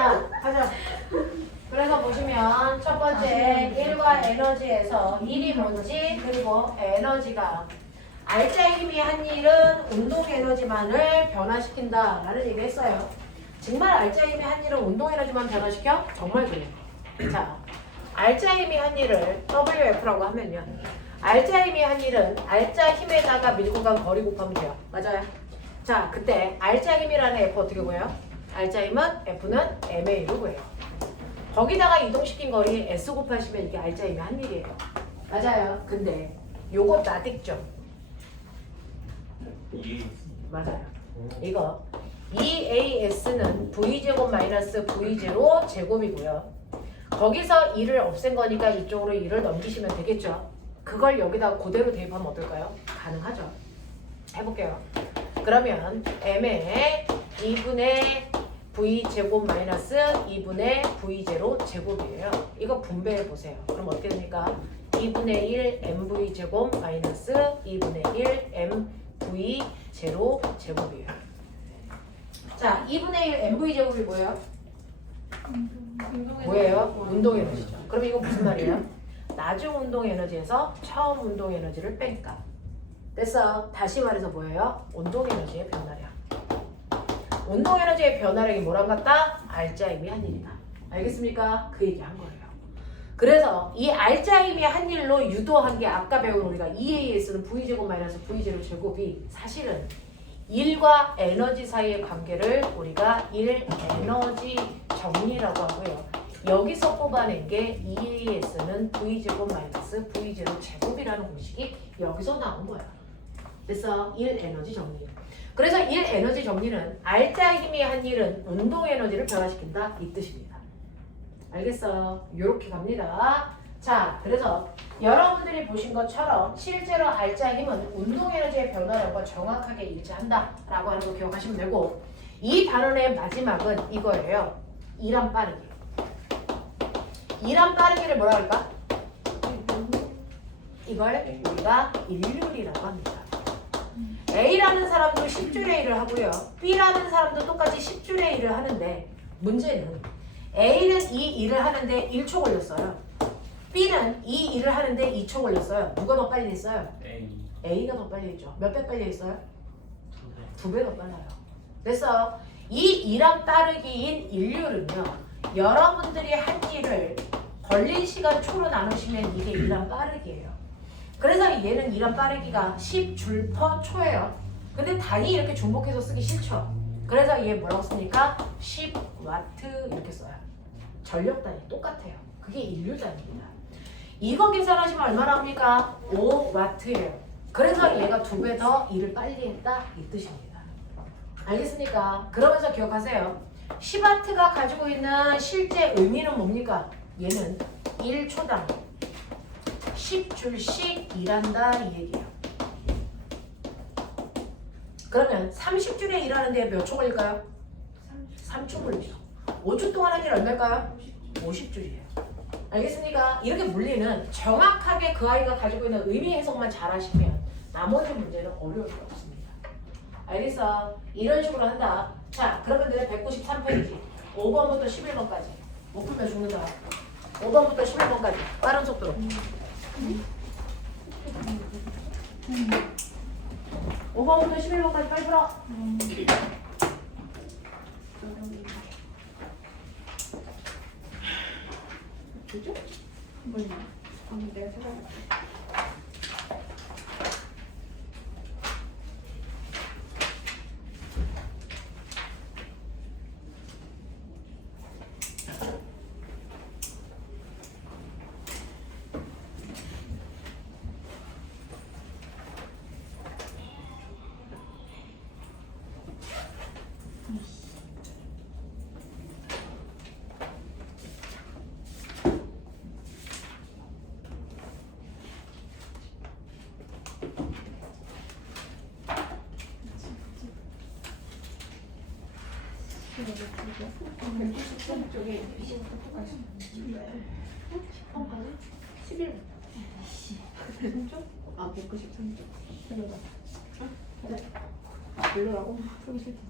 자, 가자. 그래서 보시면 첫 번째 1과 에너지에서 1이 뭔지 그리고 에너지가 알짜힘이 한 일은 운동 에너지만을 변화시킨다 라는 얘기를 했어요. 정말 알짜힘이 한 일은 운동 에너지만 변화시켜? 정말 그래요. 자, 알짜힘이 한 일을 WF라고 하면요. 알짜힘이 한 일은 알짜힘에다가 밀고 간 거리 곱하면 돼요. 맞아요? 자, 그때 알짜힘이라는 F 어떻게 구해요? 알짜힘은 F는 MA로 구해요. 거기다가 이동시킨 거리 S 곱하시면 이게 알짜힘이 한 일이에요. 맞아요. 근데 요거 나딕죠? 맞아요. 이거 EAS는 V제곱 마이너스 V0 제곱이고요. 거기서 2를 없앤 거니까 이쪽으로 2를 넘기시면 되겠죠. 그걸 여기다 그대로 대입하면 어떨까요? 가능하죠. 해볼게요. 그러면 M에 2분의 V제곱 마이너스 2분의 V0 제곱이에요. 이거 분배해 보세요. 그럼 어떻게 됩니까? 2분의 1 MV제곱 마이너스 2분의 1 MV0 제곱이에요. 자, 2분의 1 MV제곱이 뭐예요? 뭐예요? 운동 에너지죠. 그럼 이거 무슨 말이에요? 나중 운동 에너지에서 처음 운동 에너지를 뺀까. 됐어. 다시 말해서 뭐예요? 운동 에너지의 변화량. 운동 에너지의 변화량이 뭐랑 같다? 알짜힘이 한 일이다. 알겠습니까? 그 얘기 한 거예요. 그래서 이 알짜힘이 한 일로 유도한 게 아까 배운 우리가 EAS는 V제곱 마이너스 V0 제곱이 사실은 1과 에너지 사이의 관계를 우리가 1 에너지 정리라고 하고요. 여기서 뽑아낸 게 EAS는 V제곱 마이너스 V0 제곱이라는 공식이 여기서 나온 거야. 그래서 1 에너지 정리. 그래서 1 에너지 정리는 알짜힘이 한 일은 운동 에너지를 변화시킨다 이 뜻입니다. 알겠어? 요렇게 갑니다. 자, 그래서 여러분들이 보신 것처럼 실제로 알짜힘은 운동 에너지의 변화량과 정확하게 일치한다 라고 하는 거 기억하시면 되고, 이 단원의 마지막은 이거예요. 이란 빠르기. 이란 빠르기를 뭐라 할까? 이걸 우리가 일률이라고 합니다. A라는 사람도 10줄의 1을 하고요. B라는 사람도 똑같이 10줄의 1을 하는데 문제는 A는 이 일을 하는데 1초 걸렸어요. B는 이 일을 하는데 2초 걸렸어요. 누가 더 빨리 했어요? A가 더 빨리 했죠. 몇 배 빨리 했어요? 2배 더 빨라요. 그래서 이 이란 빠르기인 일률은요. 여러분들이 한 일을 걸린 시간 초로 나누시면 이게 이란 빠르기예요. 그래서 얘는 이란 빠르기가 10줄 퍼 초예요. 근데 단위 이렇게 중복해서 쓰기 싫죠. 그래서 얘 뭐라고 씁니까? 10와트 이렇게 써요. 전력 단위 똑같아요. 그게 인류 단위입니다. 이거 계산하시면 얼마나 합니까? 5와트예요. 그래서 얘가 2배 더 일을 빨리 했다 이 뜻입니다. 알겠습니까? 그러면서 기억하세요. 10와트가 가지고 있는 실제 의미는 뭡니까? 얘는 1초당 10줄씩 일한다 이 얘기예요. 그러면 30줄에 일하는데 몇 초 걸릴까요? 3초 걸리죠. 5초 동안 한 일 얼마일까요? 50줄이에요. 알겠습니까? 이렇게 물리는 정확하게 그 아이가 가지고 있는 의미 해석만 잘 하시면 나머지 문제는 어려울 게 없습니다. 알겠어? 이런 식으로 한다. 자, 그러면 내가 193페이지 5번부터 11번까지 못 풀면 죽는다. 5번부터 11번까지 빠른 속도로 5번부터 11번까지 빨리 풀어. 그죠? 내가 찾아볼게. 쪽에 11번. 아, 193쪽. 별로다. 그래. 별로라고? 그러기 싫다.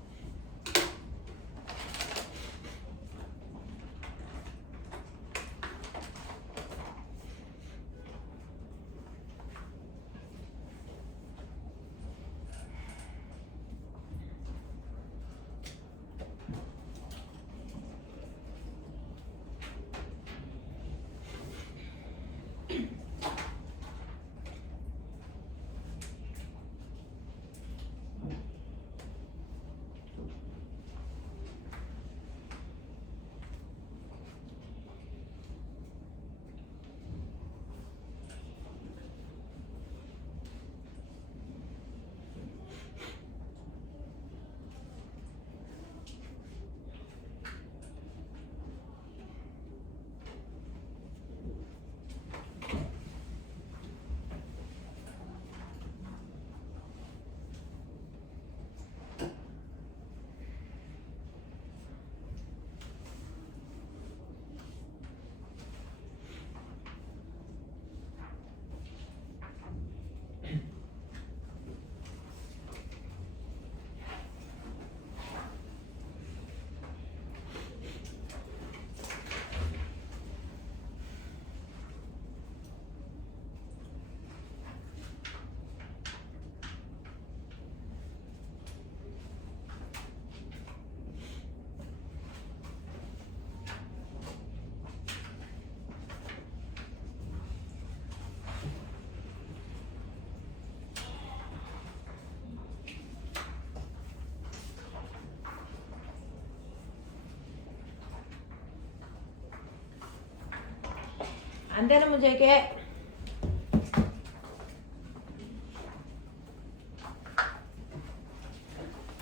안 되는 문제에게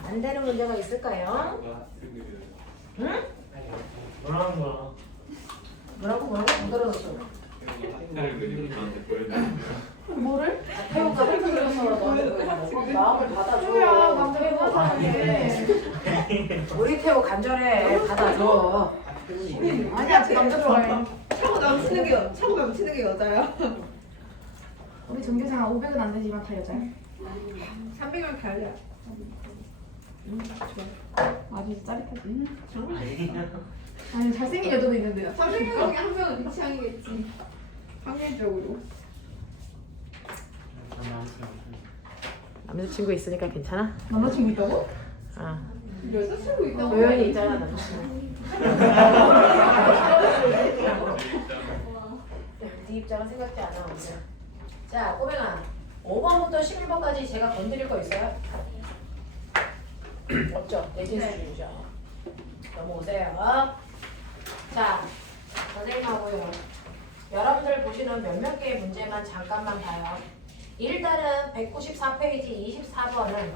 안 되는 문제가 있을까요? 응? 뭐라는 거야? 뭐라고 못 들었어. 햇살을 그리고 저한테 보여주는 뭐를? 태우가 햇살 그려서 너한테 마음을 받아줘. 태우야, 남자 태우 좋아하네. 우리 태우 간절해. 받아줘. 아니야, 제 남자 좋아해. 차고 넘치는 게 여자야. 우리 전교생은 500은 안 되지만 다 여자야. 300은 달려. 아주 짜릿하지. 아니 잘생긴 여자도 있는데요. 300명 중에 한 명은 네 취향이겠지. 확률적으로. 남자친구 있으니까 괜찮아? 남자친구 있다고? 아. 여자친구 있다고. 조연이 있잖아 남자친구. 네 입장은 생각지 않아 오늘. 자 꼬맹아 5번부터 11번까지 제가 건드릴 거 있어요? 없죠? 내신 수준이죠. 넘어오세요. 자 선생님하고요. 여러분들 보시는 몇몇 개의 문제만 잠깐만 봐요. 일단은 194페이지 24번은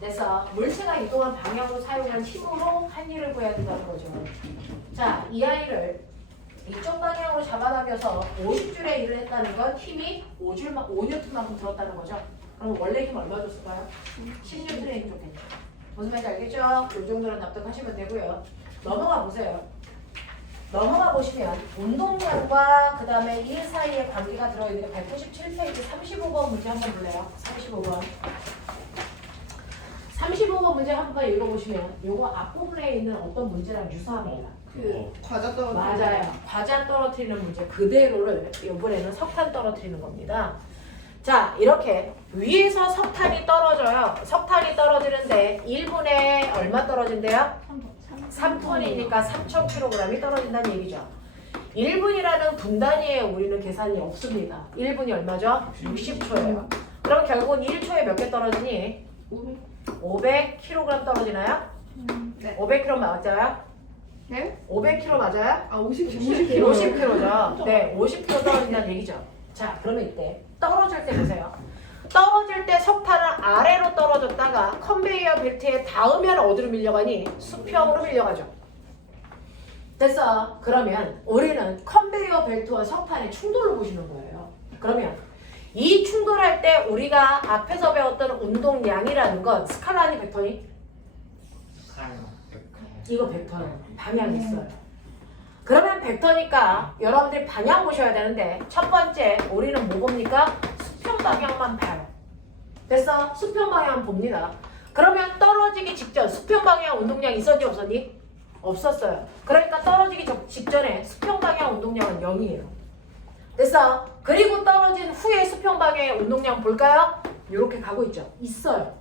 그래서 물체가 이동한 방향으로 사용한 힘으로 한 일을 구해야 된다는 거죠. 자, 이 아이를 이쪽 방향으로 잡아당겨서 50줄의 일을 했다는 건 힘이 5N만큼 들었다는 거죠. 그럼 원래 힘 얼마 줬을까요? 10N의 힘 줬겠죠. 무슨 말인지 알겠죠? 이 정도는 납득하시면 되고요. 넘어가 보세요. 넘어가 보시면 운동량과 그 다음에 일 사이의 관계가 들어있는 게 197페이지 35번 문제 한번 볼래요? 35번. 35번 문제 한번 읽어보시면 요거 앞부분에 있는 어떤 문제랑 유사합니다. 과자 떨어져. 맞아요. 과자 떨어뜨리는 문제 그대로를 이번에는 석탄 떨어뜨리는 겁니다. 자, 이렇게 위에서 석탄이 떨어져요. 석탄이 떨어지는데 1분에 얼마 떨어진대요? 3톤이니까 3,000kg이 떨어진다는 얘기죠. 1분이라는 분단위에 우리는 계산이 없습니다. 1분이 얼마죠? 60초예요. 그럼 결국은 1초에 몇 개 떨어지니? 500kg 떨어지나요? 네. 500kg 맞아요? 네? 500kg 맞아요? 아 50. 50kg죠. 네, 50kg 떨어진다는 얘기죠. 자, 그러면 이때 떨어질 때 보세요. 떨어질 때 석탄은 아래로 떨어졌다가 컨베이어 벨트에 닿으면 어디로 밀려가니? 수평으로 밀려가죠. 됐어. 그러면 우리는 컨베이어 벨트와 석탄의 충돌을 보시는 거예요. 그러면 이 충돌할 때 우리가 앞에서 배웠던 운동량이라는 건 스칼라니 벡터니? 이거 벡터예요. 방향이 있어요. 그러면 벡터니까 여러분들이 방향 보셔야 되는데 첫 번째 우리는 뭐 봅니까? 수평 방향만 봐요. 됐어? 수평 방향 봅니다. 그러면 떨어지기 직전 수평 방향 운동량 있었니 없었니? 없었어요. 그러니까 떨어지기 직전에 수평 방향 운동량은 0이에요. 됐어? 그리고 떨어진 후에 수평 방향의 운동량 볼까요? 이렇게 가고 있죠. 있어요.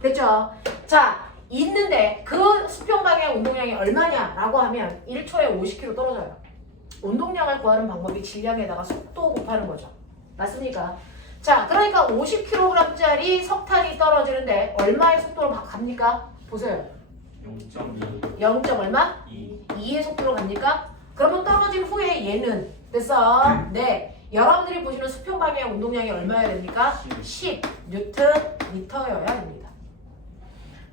됐죠? 자, 있는데 그 수평 방향 운동량이 얼마냐라고 하면 1초에 50km 떨어져요. 운동량을 구하는 방법이 질량에다가 속도 곱하는 거죠. 맞습니까? 자, 그러니까 50kg짜리 석탄이 떨어지는데 얼마의 속도로 갑니까? 보세요. 0. 얼마? 2의 속도로 갑니까? 그러면 떨어진 후에 얘는 됐어? 네. 여러분들이 보시는 수평 방향 운동량이 얼마여야 됩니까? 10 뉴턴 미터여야 됩니다.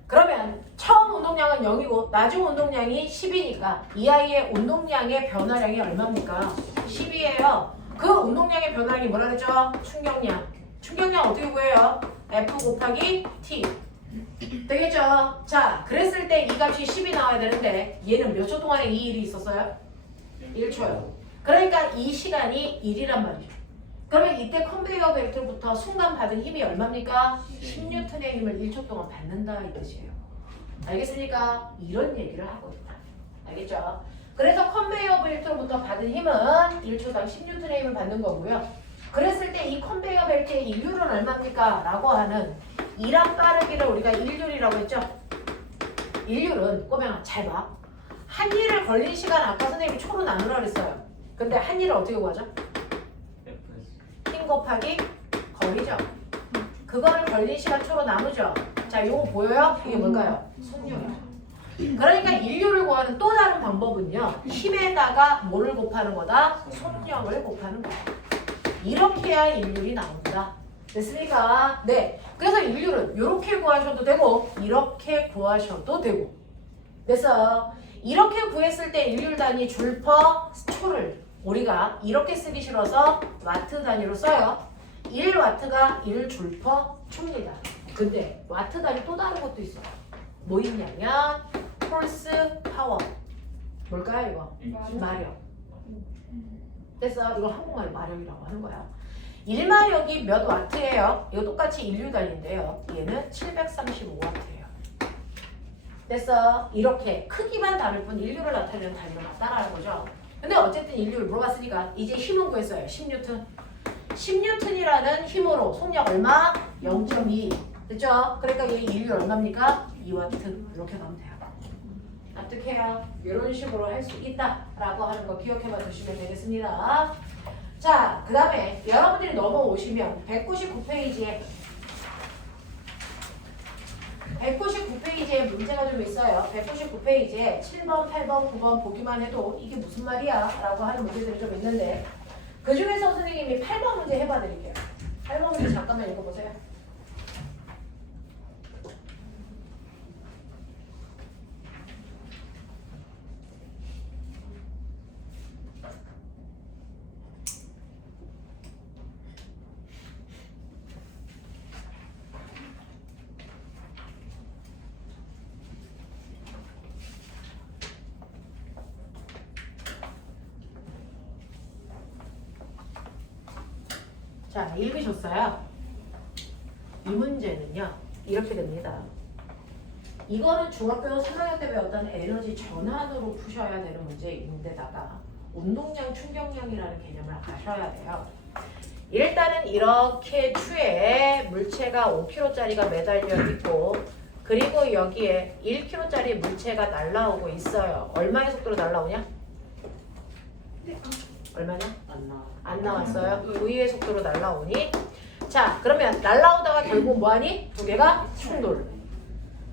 그러면 처음 운동량은 0이고 나중 운동량이 10이니까 이 아이의 운동량의 변화량이 얼마입니까? 10이에요. 그 운동량의 변화량이 뭐라 그랬죠? 충격량. 충격량 어떻게 구해요? F 곱하기 T. 되겠죠? 자, 그랬을 때 이 값이 10이 나와야 되는데 얘는 몇 초 동안에 이 일이 있었어요? 1초요. 그러니까 이 시간이 1이란 말이죠. 그러면 이때 컨베이어 벨트부터 순간 받은 힘이 얼마입니까? 10N의 힘을 1초 동안 받는다 이 뜻이에요. 알겠습니까? 이런 얘기를 하거든요. 알겠죠? 그래서 컨베이어 벨트로부터 받은 힘은 1초당 10N의 힘을 받는 거고요. 그랬을 때 이 컨베이어 벨트의 일률은 얼마입니까? 라고 하는 이란 빠르기를 우리가 일률이라고 했죠? 일률은 꼬맹아 잘 봐. 한 일을 걸린 시간 아까 선생님이 초로 나누라 그랬어요. 근데 한 일을 어떻게 구하죠? 힘 곱하기 거리죠. 그거를 걸린 시간 초로 나누죠. 자, 요거 보여요? 이게 뭘까요? 속력이죠. 그러니까 인류를 구하는 또 다른 방법은요. 힘에다가 뭐를 곱하는 거다? 속력을 곱하는 거야. 이렇게 해야 인류이 나온다. 됐습니까? 네. 그래서 인류를 이렇게 구하셔도 되고 이렇게 구하셔도 되고. 그래서 이렇게 구했을 때 인류 단위 줄퍼 초를 우리가 이렇게 쓰기 싫어서 와트 단위로 써요. 1와트가 1줄퍼 초입니다. 근데 와트 단위 또 다른 것도 있어요. 뭐 있냐면 홀스 파워. 뭘까요 이거? 마력. 그래서 이거 한국말로 마력이라고 하는 거야. 1마력이 몇 와트예요? 이거 똑같이 인류 단위인데요. 얘는 735와트예요. 그래서 이렇게 크기만 다를 뿐 인류를 나타내는 단위가 맞다라는 거죠. 근데 어쨌든 인류를 물어봤으니까 이제 힘은 구했어요. 10뉴턴. 10뉴턴이라는 힘으로 속력 얼마? 0.2. 됐죠? 그러니까 얘 인류 얼마입니까? 2와트. 이렇게 가면 돼요. 납득해요? 이런 식으로 할 수 있다라고 하는 거 기억해봐 주시면 되겠습니다. 자, 그 다음에 여러분들이 넘어오시면 199페이지에 199페이지에 문제가 좀 있어요. 199페이지에 7번, 8번, 9번 보기만 해도 이게 무슨 말이야? 라고 하는 문제들이 좀 있는데 그 중에서 선생님이 8번 문제 해봐 드릴게요. 8번 문제 잠깐만 읽어보세요. 자, 읽으셨어요? 이 문제는요, 이렇게 됩니다. 이거는 중학교 3학년 때 배웠던 에너지 전환으로 푸셔야 되는 문제인데다가 운동량, 충격량이라는 개념을 아셔야 돼요. 일단은 이렇게 추에 물체가 5kg짜리가 매달려 있고 그리고 여기에 1kg짜리 물체가 날라오고 있어요. 얼마의 속도로 날라오냐? 얼마냐? 안 나왔어요. V의 속도로 날라오니 자 그러면 날라오다가 결국 뭐하니? 두 개가 충돌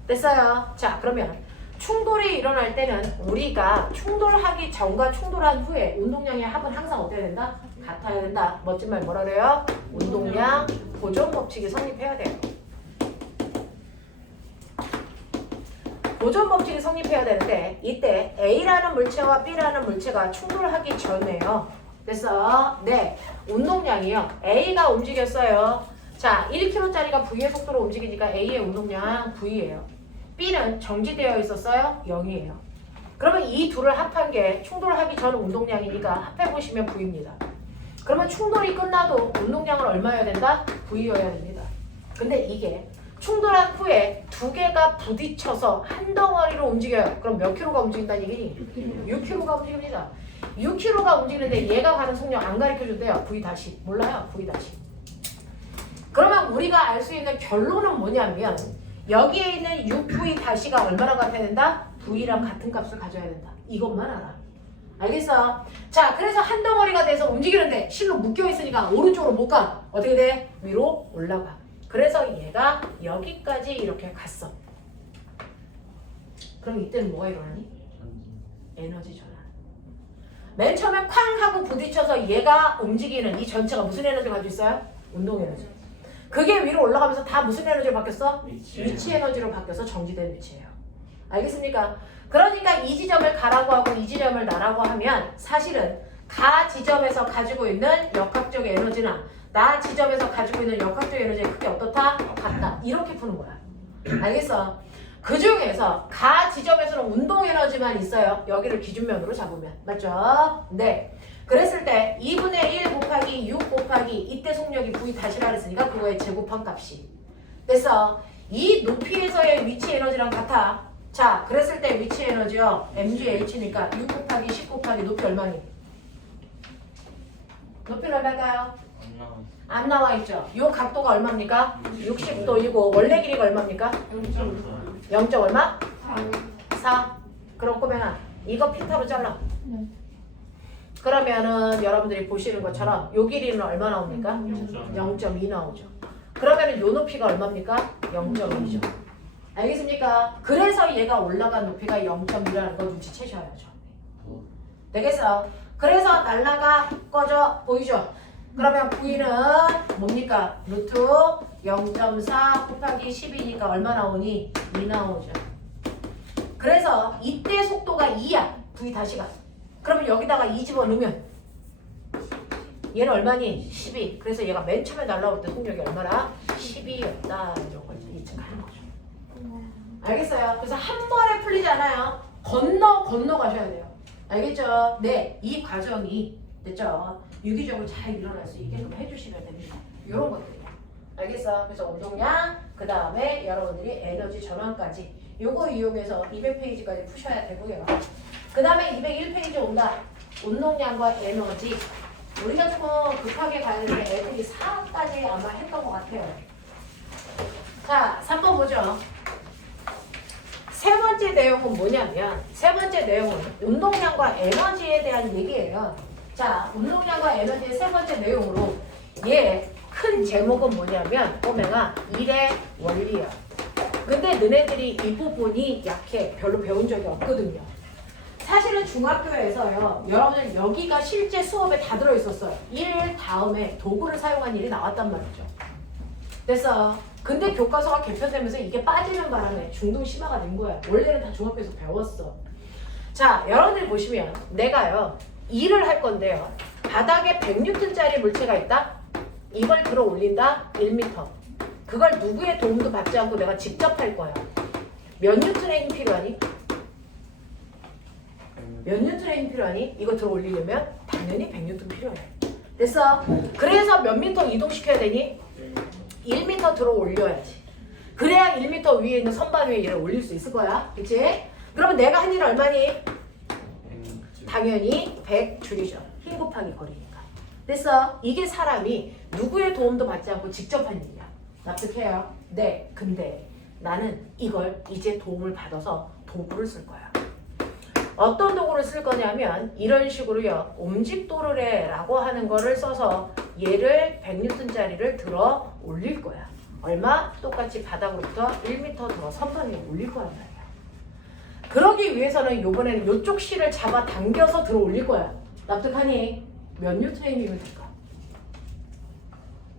됐어요. 자 그러면 충돌이 일어날 때는 우리가 충돌하기 전과 충돌한 후에 운동량의 합은 항상 어때야 된다? 같아야 된다. 멋진 말 뭐라 그래요? 운동량 보존 법칙이 성립해야 돼요. 보존 법칙이 성립해야 되는데 이때 A라는 물체와 B라는 물체가 충돌하기 전에요. 그래서 네 운동량이요. A가 움직였어요. 자 1kg짜리가 V의 속도로 움직이니까 A의 운동량 V예요. B는 정지되어 있었어요. 0이에요. 그러면 이 둘을 합한 게 충돌하기 전 운동량이니까 합해보시면 V입니다. 그러면 충돌이 끝나도 운동량은 얼마여야 된다? V여야 됩니다. 근데 이게 충돌한 후에 두 개가 부딪혀서 한 덩어리로 움직여요. 그럼 몇 킬로가 움직인다는 얘기니? 6kg가 움직입니다. 6kg가 움직이는데 얘가 가는 속력 안 가르쳐준대요. V 다시. 몰라요. V 다시. 그러면 우리가 알 수 있는 결론은 뭐냐면 여기에 있는 6V 다시가 얼마나 같아야 된다? V랑 같은 값을 가져야 된다. 이것만 알아. 알겠어? 자, 그래서 한 덩어리가 돼서 움직이는데 실로 묶여있으니까 오른쪽으로 못 가. 어떻게 돼? 위로 올라가. 그래서 얘가 여기까지 이렇게 갔어. 그럼 이때는 뭐가 일어나니? 에너지 전환. 맨 처음에 쾅 하고 부딪혀서 얘가 움직이는 이 전체가 무슨 에너지를 가지고 있어요? 운동 에너지. 그게 위로 올라가면서 다 무슨 에너지로 바뀌었어? 위치 에너지로 바뀌어서 정지된 위치예요. 알겠습니까? 그러니까 이 지점을 가라고 하고 이 지점을 나라고 하면 사실은 가 지점에서 가지고 있는 역학적 에너지나 나 지점에서 가지고 있는 역학적 에너지의 크기 어떻다? 같다. 이렇게 푸는 거야. 알겠어? 그 중에서 가 지점에서는 운동 에너지만 있어요. 여기를 기준면으로 잡으면. 맞죠? 네. 그랬을 때 2분의 1 곱하기 6 곱하기 이때 속력이 V 다시라 그랬으니까 그거의 제곱한 값이. 그래서 이 높이에서의 위치 에너지랑 같아. 자, 그랬을 때 위치 에너지요. mgh니까 6 곱하기 10 곱하기 높이 얼마니? 높이는 얼마일까요? 안 나와 있죠. 요 각도가 얼마입니까? 60도이고 원래 길이가 얼마입니까? 0. 얼마? 4. 그럼 꼬맹아 이거 피타로 잘라. 그러면은 여러분들이 보시는 것처럼 요 길이는 얼마 나옵니까? 0.2 나오죠. 그러면은 요 높이가 얼마입니까? 0.2죠. 알겠습니까? 그래서 얘가 올라간 높이가 0.1이라는 거 눈치채셔야죠. 되겠어? 그래서 날라가 꺼져 보이죠? 그러면 V는 뭡니까? 루트 0.4 곱하기 10이니까 얼마 나오니? 2 나오죠. 그래서 이때 속도가 2야. V 다시 가. 그러면 여기다가 2 집어넣으면 얘는 얼마니? 12. 그래서 얘가 맨 처음에 날라올 때 속력이 얼마나? 12였다. 이런 걸 예측하는 거죠. 알겠어요? 그래서 한 번에 풀리지 않아요. 건너 가셔야 돼요. 알겠죠? 네, 이 과정이 됐죠? 유기적으로 잘 일어날 수 있게끔 해주시면 됩니다. 이런 것들이요. 알겠어? 그래서 운동량, 그 다음에 여러분들이 에너지 전환까지 요거 이용해서 200페이지까지 푸셔야 되고요. 그 다음에 201페이지 온다. 운동량과 에너지. 우리가 조금 급하게 가야 되는데 애들이 4까지 아마 했던 것 같아요. 자, 3번 보죠. 세 번째 내용은 뭐냐면 세 번째 내용은 운동량과 에너지에 대한 얘기예요. 자, 운동량과 에너지의 세 번째 내용으로 얘 큰 제목은 뭐냐면 오메가 1의 원리야. 근데 너네들이 이 부분이 약해. 별로 배운 적이 없거든요. 사실은 중학교에서요. 여러분들 여기가 실제 수업에 다 들어있었어요. 1 다음에 도구를 사용한 일이 나왔단 말이죠. 됐어. 근데 교과서가 개편되면서 이게 빠지는 바람에 중등 심화가 된 거야. 원래는 다 중학교에서 배웠어. 자, 여러분들 보시면 내가요. 일을 할 건데요. 바닥에 100N짜리 물체가 있다? 이걸 들어 올린다? 1m. 그걸 누구의 도움도 받지 않고 내가 직접 할 거야. 몇 뉴턴의 힘 필요하니? 몇 뉴턴의 힘 필요하니? 이거 들어 올리려면 당연히 100N 필요해. 됐어? 그래서 몇 미터 이동시켜야 되니? 1m 들어 올려야지. 그래야 1m 위에 있는 선반 위에 얘를 올릴 수 있을 거야. 그치? 그러면 내가 한 일 얼마니? 당연히 100 줄이죠. 힘 곱하기 거리니까. 됐어? 이게 사람이 누구의 도움도 받지 않고 직접 한 일이야. 납득해요? 네. 근데 나는 이걸 이제 도움을 받아서 도구를 쓸 거야. 어떤 도구를 쓸 거냐면 이런 식으로요. 옴직도르래라고 하는 거를 써서 얘를 100N짜리를 들어 올릴 거야. 얼마? 똑같이 바닥으로부터 1m 들어 선반 위에 올릴 거란 말이야. 그러기 위해서는 이번에는 이쪽 실을 잡아 당겨서 들어 올릴 거야. 납득하니? 몇 뉴턴의 힘이면 될까?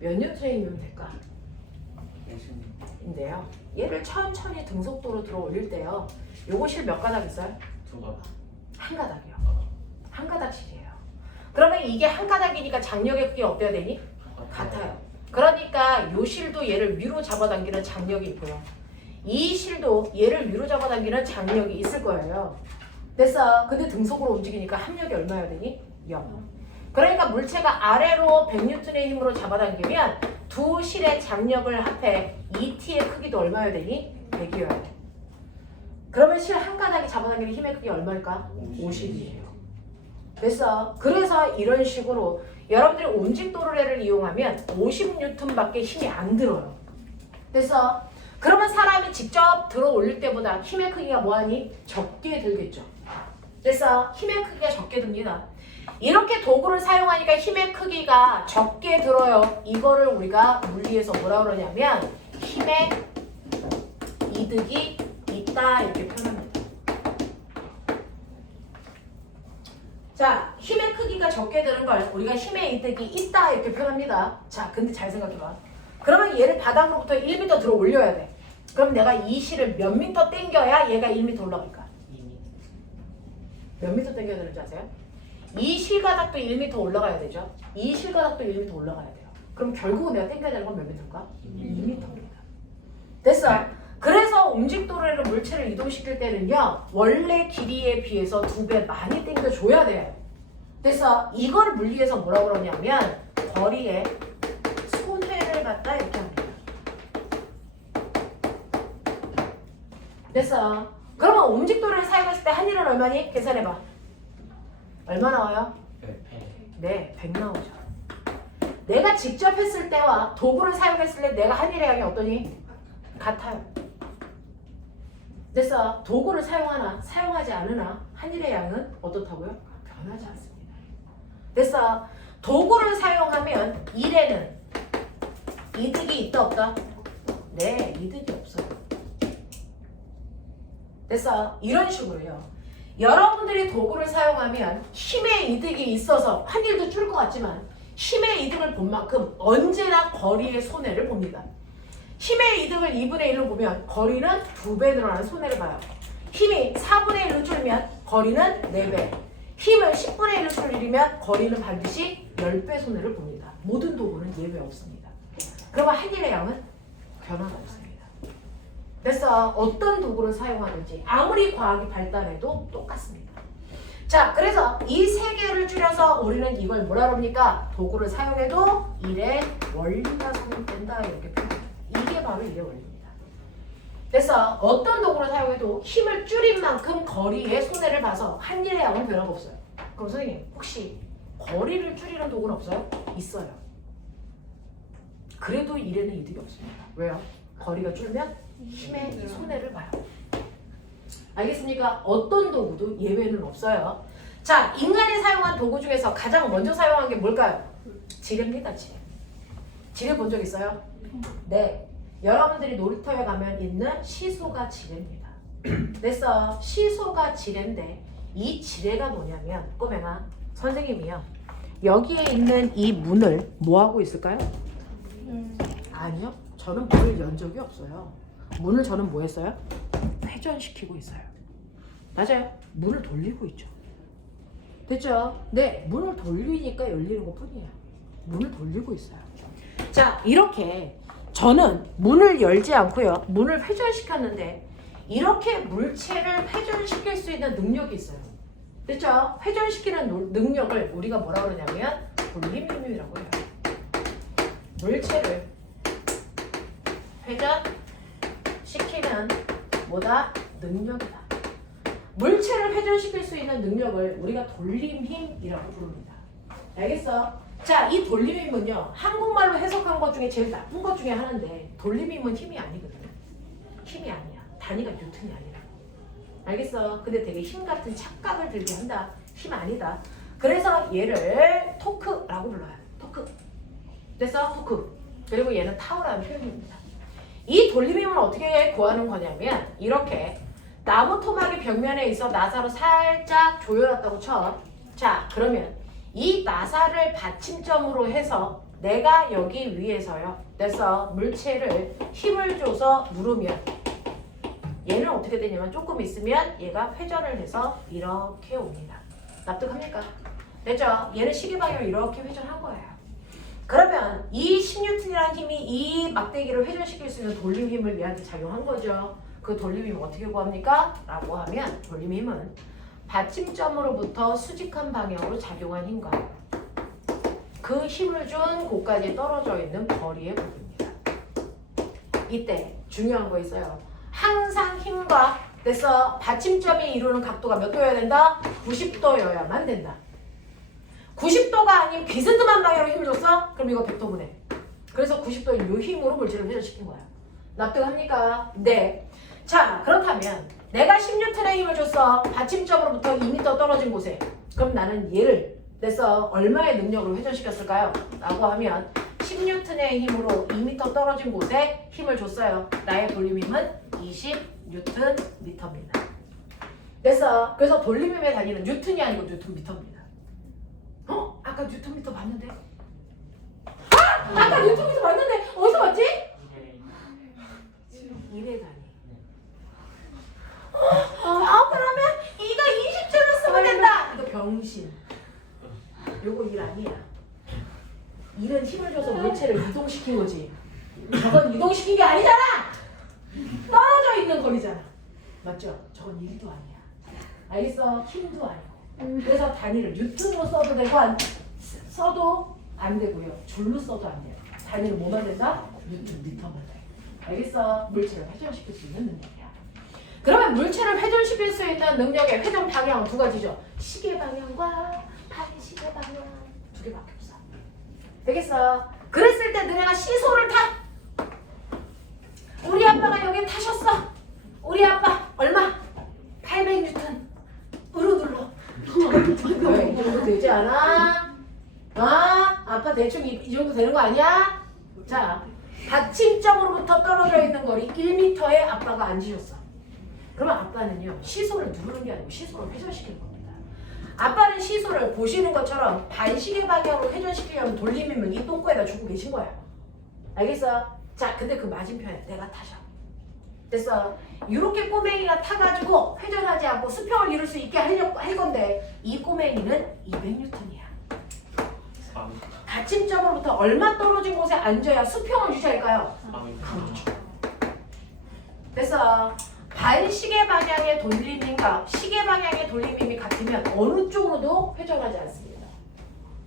몇 뉴턴의 힘이면 될까? 인데요. 얘를 천천히 등속도로 들어 올릴 때요. 요거 실 몇 가닥 있어요? 한 가닥이요. 한 가닥씩이에요. 그러면 이게 한 가닥이니까 장력의 크기가 어때야 되니? 같아요. 그러니까 요 실도 얘를 위로 잡아당기는 장력이 있고요. 이 실도 얘를 위로 잡아당기는 장력이 있을 거예요. 됐어. 근데 등속으로 움직이니까 합력이 얼마여야 되니? 0. 그러니까 물체가 아래로 100N의 힘으로 잡아당기면 두 실의 장력을 합해 2T의 크기도 얼마여야 되니? 100이어야 돼. 그러면 실 한 가닥이 잡아당기는 힘의 크기 얼마일까? 50이에요. 됐어. 그래서 이런 식으로 여러분들이 옴직도르래를 이용하면 50N밖에 힘이 안 들어요. 됐어. 그러면 사람이 직접 들어 올릴 때보다 힘의 크기가 뭐하니? 적게 들겠죠. 됐어. 힘의 크기가 적게 듭니다. 이렇게 도구를 사용하니까 힘의 크기가 적게 들어요. 이거를 우리가 물리에서 뭐라 그러냐면 힘의 이득이 있다 이렇게 표현합니다. 자, 힘의 크기가 적게 드는 걸 우리가 힘의 이득이 있다 이렇게 표현합니다. 자, 근데 잘 생각해봐. 그러면 얘를 바닥으로부터 1m 들어 올려야 돼. 그럼 내가 이 실을 몇 미터 당겨야 얘가 1m 올라갈까? 2m. 몇 미터 당겨야 되는지 아세요? 이 실가닥도 1m 올라가야 되죠. 이 실가닥도 1m 올라가야 돼요. 그럼 결국은 내가 당겨야 되는 건 몇 미터일까? 2m입니다. 됐어. 그래서 옴직도르래로 물체를 이동시킬 때는요. 원래 길이에 비해서 2배 많이 당겨줘야 돼요. 됐어. 이걸 물리에서 뭐라고 그러냐면 거리에 손해를 갖다 이렇게 합니다. 됐어. 그러면 옴직도르를 사용했을 때 한 일은 얼마니? 계산해봐. 얼마 나와요? 네, 100 나오죠. 내가 직접 했을 때와 도구를 사용했을 때 내가 한 일의 양이 어떠니? 같아요. 됐어. 도구를 사용하나 사용하지 않으나 한 일의 양은 어떻다고요? 변하지 않습니다. 됐어. 도구를 사용하면 일에는 이득이 있다 없다? 네, 이득이 없어요. 됐어? 이런 식으로요. 여러분들이 도구를 사용하면 힘의 이득이 있어서 환율도 줄 것 같지만 힘의 이득을 본 만큼 언제나 거리의 손해를 봅니다. 힘의 이득을 2분의 1로 보면 거리는 2배 늘어나는 손해를 봐요. 힘이 4분의 1로 줄면 거리는 4배. 힘을 10분의 1로 줄이면 거리는 반드시 10배 손해를 봅니다. 모든 도구는 예외 없습니다. 그러면 한일의 양은 변화가 없습니다. 그래서 어떤 도구를 사용하든지 아무리 과학이 발달해도 똑같습니다. 자, 그래서 이 세 개를 줄여서 우리는 이걸 뭐라 그럽니까? 도구를 사용해도 일의 원리가 성립된다 이렇게 표현합니다. 이게 바로 일의 원리입니다. 그래서 어떤 도구를 사용해도 힘을 줄인 만큼 거리의 손해를 봐서 한 일의 양은 변화가 없어요. 그럼 선생님 혹시 거리를 줄이는 도구는 없어요? 있어요. 그래도 일에는 이득이 없습니다. 왜요? 거리가 줄면 힘의 손해를 봐요. 알겠습니까? 어떤 도구도 예외는 없어요. 자, 인간이 사용한 도구 중에서 가장 먼저 사용한 게 뭘까요? 지뢰입니다. 지뢰. 지뢰 본 적 있어요? 네. 여러분들이 놀이터에 가면 있는 시소가 지뢰입니다. 그래서 시소가 지뢰인데 이 지뢰가 뭐냐면 꼬맹아 선생님이요. 여기에 있는 이 문을 뭐 하고 있을까요? 아니요. 저는 문을 연 적이 없어요. 문을 저는 뭐 했어요? 회전시키고 있어요. 맞아요. 문을 돌리고 있죠. 됐죠? 네. 문을 돌리니까 열리는 것 뿐이에요. 문을 돌리고 있어요. 자, 이렇게 저는 문을 열지 않고요. 문을 회전시켰는데 이렇게 물체를 회전시킬 수 있는 능력이 있어요. 됐죠? 회전시키는 능력을 우리가 뭐라 그러냐면 돌림힘이라고 해요. 물체를 회전시키는 뭐다? 능력이다. 물체를 회전시킬 수 있는 능력을 우리가 돌림힘이라고 부릅니다. 알겠어? 자, 이 돌림힘은요. 한국말로 해석한 것 중에 제일 나쁜 것 중에 하나인데 돌림힘은 힘이 아니거든요. 힘이 아니야. 단위가 뉴턴이 아니라. 알겠어? 근데 되게 힘 같은 착각을 들게 한다. 힘 아니다. 그래서 얘를 토크라고 불러요. 토크. 됐어? 토크. 그리고 얘는 타워라는 표현입니다. 이 돌림힘은 어떻게 구하는 거냐면 이렇게 나무 토막이 벽면에 있어 나사로 살짝 조여놨다고 쳐. 자, 그러면 이 나사를 받침점으로 해서 내가 여기 위에서요. 그래서 물체를 힘을 줘서 누르면 얘는 어떻게 되냐면 조금 있으면 얘가 회전을 해서 이렇게 옵니다. 납득합니까? 됐죠? 얘는 시계방향으로 이렇게 회전한 거예요. 그러면 이 10N이라는 힘이 이 막대기를 회전시킬 수 있는 돌림힘을 얘한테 작용한 거죠. 그 돌림힘 어떻게 구합니까? 라고 하면 돌림힘은 받침점으로부터 수직한 방향으로 작용한 힘과 그 힘을 준 곳까지 떨어져 있는 거리의 부분입니다. 이때 중요한 거 있어요. 항상 힘과 그래서 받침점이 이루는 각도가 몇 도여야 된다? 90도여야만 된다. 90도가 아닌 비스듬한 방향으로 힘을 줬어? 그럼 이거 100도분해. 그래서 90도의 이 힘으로 물체를 회전시킨 거야. 납득합니까? 네. 자, 그렇다면 내가 10N의 힘을 줬어. 받침점으로부터 2m 떨어진 곳에. 그럼 나는 얘를 그래서 얼마의 능력으로 회전시켰을까요? 라고 하면 10N의 힘으로 2m 떨어진 곳에 힘을 줬어요. 나의 돌림힘은 20Nm입니다. 그래서 돌림힘의 단위는 뉴턴이 아니고 뉴턴미터입니다. 아까 뉴턴미터 봤는데? 아까 뉴턴미터 봤는데 어디서 봤지? 일의 단위. 그러면 이거 20초를 쓰면 된다. 이거 병신. 요거 일 아니야. 일은 힘을 줘서 물체를 이동시킨 거지. 저건 이동시킨 게 아니잖아. 떨어져 있는 거리잖아. 맞죠? 저건 일도 아니야. 알겠어? 힘도 아니고. 그래서 단위를 뉴턴으로 써도 되고 써도 안 되고요. 줄로 써도 안 돼요. 단위를 뭐만 된다? 뉴턴, 미터만 돼. 알겠어? 물체를 회전시킬 수 있는 능력이야. 그러면 물체를 회전시킬 수 있는 능력의 회전 방향은 두 가지죠. 시계 방향과 반시계 방향 두 개밖에 없어. 되겠어? 그랬을 때 너네가 시소를 타. 우리 아빠가 여기 타셨어. 우리 아빠 얼마? 800N. 으로 눌러. 왜? 이 정도 되지 않아? 아빠 대충 이 정도 되는 거 아니야? 자, 받침점으로부터 떨어져 있는 거리 1m에 아빠가 앉으셨어. 그러면 아빠는요 시소를 누르는 게 아니고 시소를 회전시키는 겁니다. 아빠는 시소를 보시는 것처럼 반시계 방향으로 회전시키려면 돌림이면 이 똥꼬에다 주고 계신 거예요. 알겠어? 자, 근데 그 맞은편에 내가 타셔. 됐어? 이렇게 꼬맹이가 타가지고 회전하지 않고 수평을 이룰 수 있게 할 건데 이 꼬맹이는 200N이야. 받침점으로부터 얼마 떨어진 곳에 앉아야 수평을 유지할까요? 됐어? 반시계 방향의 돌림임과 시계 방향의 돌림임이 같으면 어느 쪽으로도 회전하지 않습니다.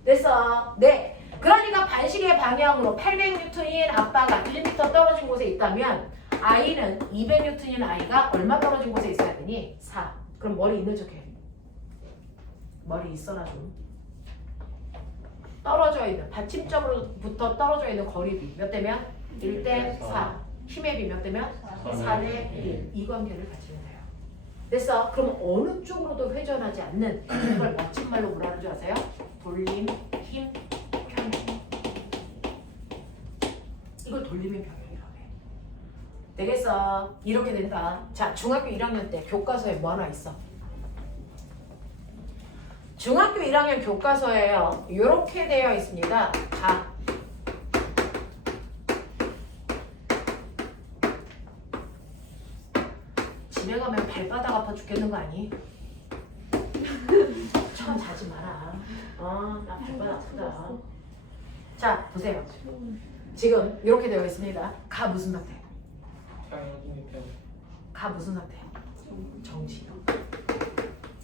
됐어? 네. 그러니까 반시계 방향으로 800N인 아빠가 1m 떨어진 곳에 있다면 I는 200N인 I가 얼마 떨어진 곳에 있어야 되니? 4. 그럼 머리 있는 척해. 머리 있어라 좀. 떨어져 있는 받침점으로부터 떨어져 있는 거리비 몇 대면? 1대 4. 힘의 비 몇 대면? 4대 1. 이 관계를 가지면 돼요. 됐어? 그럼 어느 쪽으로도 회전하지 않는 이걸 멋진 말로 뭐라는 줄 아세요? 돌림, 힘, 평형. 이걸 돌림의 평형이라고 해. 되겠어? 이렇게 된다. 자, 중학교 1학년 때 교과서에 뭐 하나 있어? 중학교 1학년 교과서에요. 이렇게 되어 있습니다. 자, 집에 가면 발바닥 아파 죽겠는 거 아니? 처음 자지 마라. 나 발바닥 아프다. 자, 보세요. 지금 이렇게 되어 있습니다. 가 무슨 상태? 가 무슨 상태? 정지.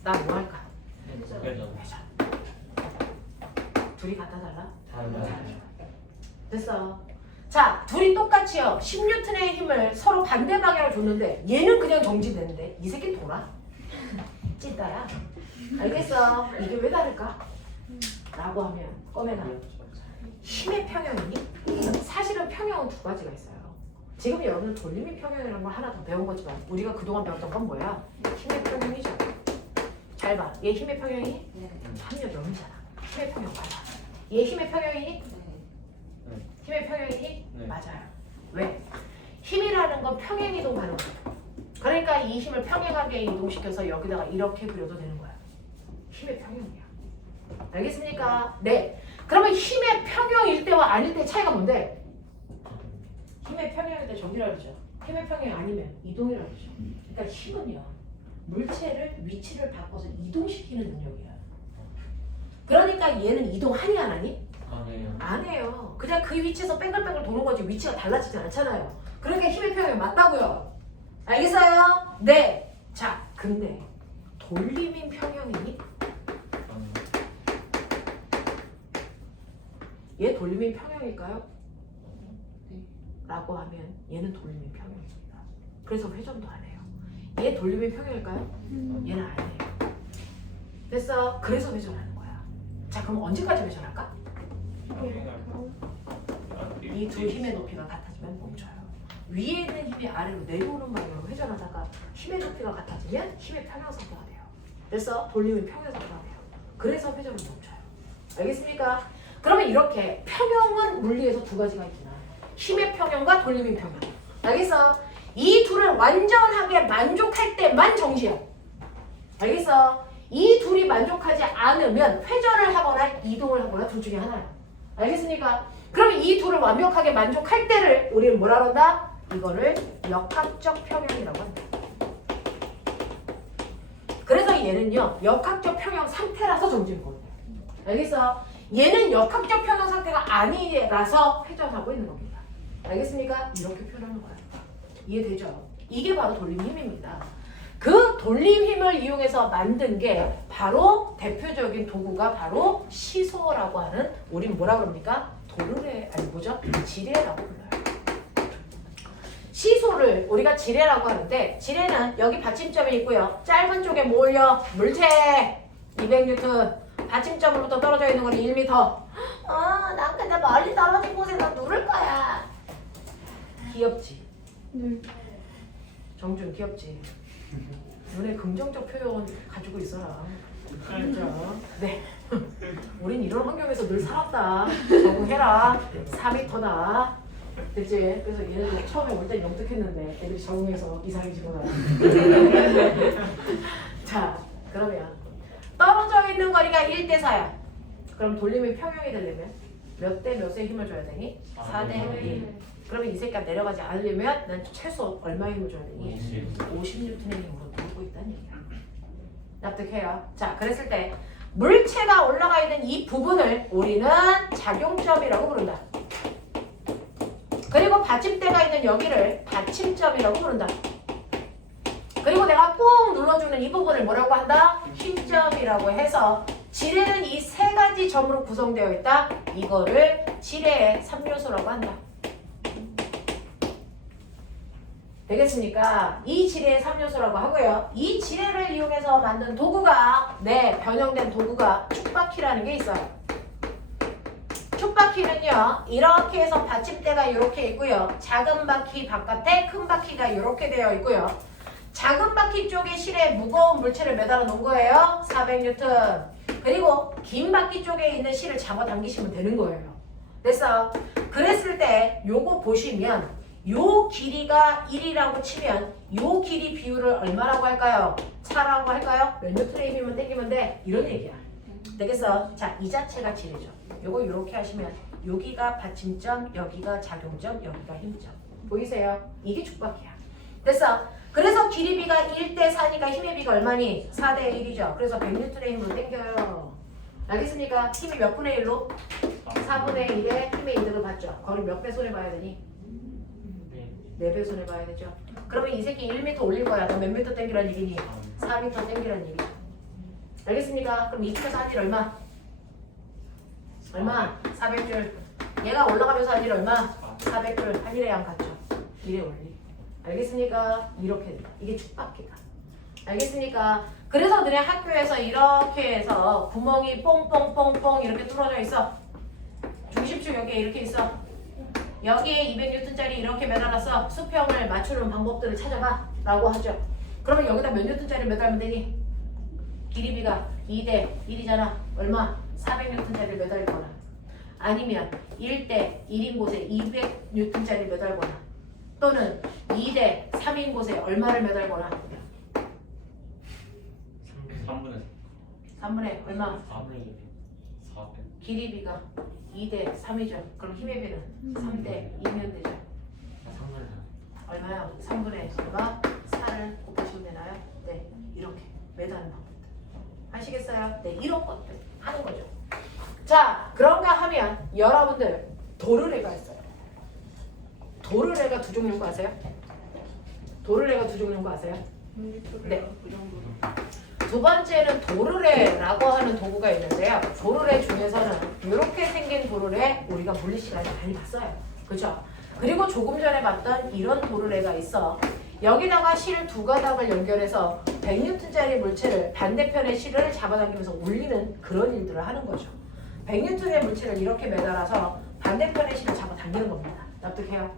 나 뭐 할까? 회전. 둘이 갖다 달라? 됐어. 자, 둘이 똑같이요. 10N의 힘을 서로 반대 방향으로 줬는데 얘는 그냥 정지되는데 이 새끼 돌아? 찐따야. 알겠어. 이게 왜 다를까? 라고 하면 꺼내라. 힘의 평형이니? 사실은 평형은 두 가지가 있어요. 지금 여러분은 돌림의 평형이라는 걸 하나 더 배운 거지만 우리가 그동안 배웠던 건 뭐야? 힘의 평형이죠. 잘 봐. 얘 힘의 평형이니? 합력 0이잖아. 힘의 평형 맞아. 얘 힘의 평형이니? 힘의 평형이니? 맞아요. 왜? 힘이라는 건 평행 이동하는 거야. 그러니까 이 힘을 평행하게 이동시켜서 여기다가 이렇게 그려도 되는 거야. 힘의 평형이야. 알겠습니까? 네. 그러면 힘의 평형일 때와 아닐 때 차이가 뭔데? 힘의 평형일 때 정지라고 그러죠. 힘의 평형이 아니면 이동이라고 그러죠. 그러니까 힘은요. 물체를 위치를 바꿔서 이동시키는 능력이야. 그러니까 얘는 이동하니 안 하니? 안 해요. 그냥 그 위치에서 뺑글뺑글 도는 거지 위치가 달라지지 않잖아요. 그러니까 힘의 평형이 맞다고요. 알겠어요? 네. 자, 근데 돌림인 평형이니? 얘 돌림인 평형일까요? 라고 하면 얘는 돌림인 평형입니다. 그래서 회전도 안 해요. 얘 돌림인 평형일까요? 얘는 안 해요. 됐어? 그래서 회전하는 거야. 자, 그럼 언제까지 회전할까? 이 두 힘의 높이가 같아지면 멈춰요. 위에 있는 힘이 아래로 내려오는 방향으로 회전하다가 힘의 높이가 같아지면 힘의 평형 상태가 돼요. 그래서 돌림의 평형 상태가 돼요. 그래서 회전을 멈춰요. 알겠습니까? 그러면 이렇게 평형은 물리에서 두 가지가 있구나. 힘의 평형과 돌림의 평형. 알겠어? 이 둘을 완전하게 만족할 때만 정지야. 알겠어? 이 둘이 만족하지 않으면 회전을 하거나 이동을 하거나 둘 중에 하나야. 알겠습니까? 그럼 이 둘을 완벽하게 만족할 때를 우리는 뭐라 그런다? 이거를 역학적 평형이라고 한다. 그래서 얘는요 역학적 평형 상태라서 정지인 겁니다. 알겠어? 얘는 역학적 평형 상태가 아니라서 회전하고 있는 겁니다. 알겠습니까? 이렇게 표현하는 거야. 이해되죠? 이게 바로 돌림 힘입니다. 그 돌림 힘을 이용해서 만든 게 바로 대표적인 도구가 바로 시소라고 하는 우린 뭐라 그럽니까? 도르래 아니 뭐죠? 지뢰라고 불러요. 시소를 우리가 지뢰라고 하는데 지뢰는 여기 받침점이 있고요. 짧은 쪽에 뭐 올려? 물체 200N 받침점으로부터 떨어져 있는 건 1m. 난 근데 멀리 떨어진 곳에서 누를 거야. 귀엽지? 정준 귀엽지? 눈에 긍정적 표현 가지고 있어라. 그렇죠? 네. 우린 이런 환경에서 늘 살았다. 적응해라. 4m다. 됐지? 그래서 얘네들 처음에 올 때 영특했는데 애들이 적응해서 이상해지구나. 자, 그러면 떨어져 있는 거리가 1대 4야. 그럼 돌림이 평형이 되려면 몇 대 몇의 힘을 줘야 되니? 4대 1. 그러면 이 새끼가 내려가지 않으려면 난 최소 얼마의 힘을 줘야 되니? 50N의 힘으로 돌고 있다는 얘기야. 납득해요? 자, 그랬을 때 물체가 올라가 있는 이 부분을 우리는 작용점이라고 부른다. 그리고 받침대가 있는 여기를 받침점이라고 부른다. 그리고 내가 꾹 눌러주는 이 부분을 뭐라고 한다? 힘점이라고 해서 지뢰는 이 세 가지 점으로 구성되어 있다. 이거를 지뢰의 3요소라고 한다. 되겠습니까? 이 지뢰의 3요소라고 하고요. 이 지뢰를 이용해서 만든 도구가 변형된 도구가 축바퀴라는 게 있어요. 축바퀴는요. 이렇게 해서 받침대가 이렇게 있고요. 작은 바퀴 바깥에 큰 바퀴가 이렇게 되어 있고요. 작은 바퀴 쪽에 실에 무거운 물체를 매달아 놓은 거예요. 400N. 그리고 긴 바퀴 쪽에 있는 실을 잡아당기시면 되는 거예요. 됐어? 그랬을 때 요거 보시면 요 길이가 1이라고 치면 요 길이 비율을 얼마라고 할까요? 차라고 할까요? 몇 뉴턴의 힘이면 땡기면 돼? 이런 얘기야. 되겠어? 자, 이 자체가 지뢰죠. 요거 이렇게 하시면 여기가 받침점, 여기가 작용점, 여기가 힘점. 보이세요? 이게 축바퀴야. 됐어? 그래서 길이 비가 1대 4니까 힘의 비가 얼마니? 4대 1이죠. 그래서 100N의 힘으로 땡겨요. 알겠습니까? 힘이 몇 분의 1로? 4분의 1의 힘의 이득을 받죠. 거리 몇 배 손해봐야 되니? 4배 손해봐야 되죠. 그러면 이 새끼 1m 올릴 거야. 너 몇 m 땡기란 얘기니? 4m 땡기란 얘기. 알겠습니까? 그럼 이쪽에서 한 일 얼마? 얼마? 400줄. 얘가 올라가면서 한 일 얼마? 400줄. 한 일의 양 같죠. 1의 원리. 알겠습니까? 이렇게 이게 축바퀴다. 알겠습니까? 그래서 너네 학교에서 이렇게 해서 구멍이 뽕뽕뽕뽕 이렇게 뚫어져 있어. 중심축 여기에 이렇게 있어. 여기에 200N짜리 이렇게 매달았어. 수평을 맞추는 방법들을 찾아봐 라고 하죠. 그러면 여기다 몇 N짜리 매달면 되니? 길이비가 2대 1이잖아. 얼마? 400N짜리 매달거나 아니면 1대 1인 곳에 200N짜리 매달거나 또는 2대 3인 곳에 얼마를 매달거나 3분의 얼마? 400. 길이비가 2대 3이죠. 그럼 힘의 비는 3대 2면 되죠. 얼마요? 3분의 얼마? 4를 곱하시면 되나요? 네, 이렇게 매다는 방법들 하시겠어요? 네, 이런 것들 하는 거죠. 자, 그런가 하면 여러분들 도르래가 있어요. 도르래가 두 종류인 거 아세요? 도르래가 두 종류인 거 아세요? 네. 두 번째는 도르래라고 하는 도구가 있는데요. 도르래 중에서는 이렇게 생긴 도르래 우리가 물리 시간에 많이 봤어요. 그죠? 그리고 조금 전에 봤던 이런 도르래가 있어. 여기다가 실 두 가닥을 연결해서 100N짜리 물체를 반대편의 실을 잡아당기면서 올리는 그런 일들을 하는 거죠. 100N의 물체를 이렇게 매달아서 반대편의 실을 잡아당기는 겁니다. 납득해요?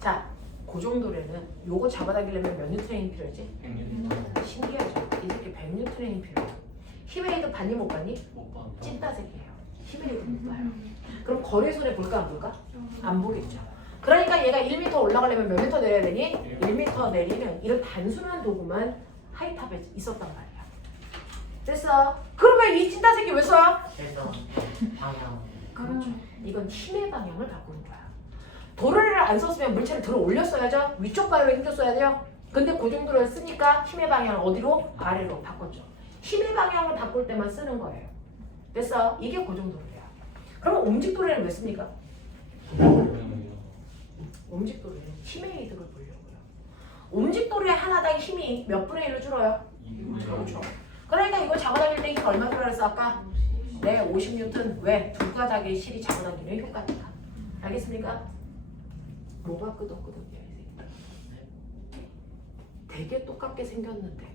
자, 고정도래는 요거 잡아당기려면 몇 N의 힘 필요하지? 100N. 신기하죠? 이 새끼 100N의 힘 필요해. 힘의 이득 받니 못 받니? 못 받는다. 찐따새끼예요. 힘의 이득 못 봐요. 그럼 거래손해 볼까 안 볼까? 안 보겠죠. 그러니까 얘가 1m 올라가려면 몇 m 내려야 되니? 1m 내리는 이런 단순한 도구만 하이탑에 있었단 말이야. 됐어? 그러면 이 찐따새끼 왜 써요? 그래서 방향. 그렇죠. 이건 힘의 방향을 바꾸는 거야. 도르래를 안 썼으면 물체를 들어 올렸어야죠. 위쪽 발로 힘줬어야 돼요. 근데 고정도를 쓰니까 힘의 방향을 어디로? 아래로 바꿨죠. 힘의 방향을 바꿀 때만 쓰는 거예요. 됐어? 이게 고정도래야. 그럼 옴직도래는 왜 씁니까? 옴직도래는 힘의 이득을 보려고요. 옴직도래 하나당 힘이 몇 분의 1로 줄어요? 그렇죠. 그러니까 이거 잡아당길 때 힘이 얼마 들어갔어 아까? 네, 50N. 왜? 두 가닥의 실이 잡아당기는 효과니까. 알겠습니까? 뭐가 끄덕끄덕이야 이 새끼. 되게 똑같게 생겼는데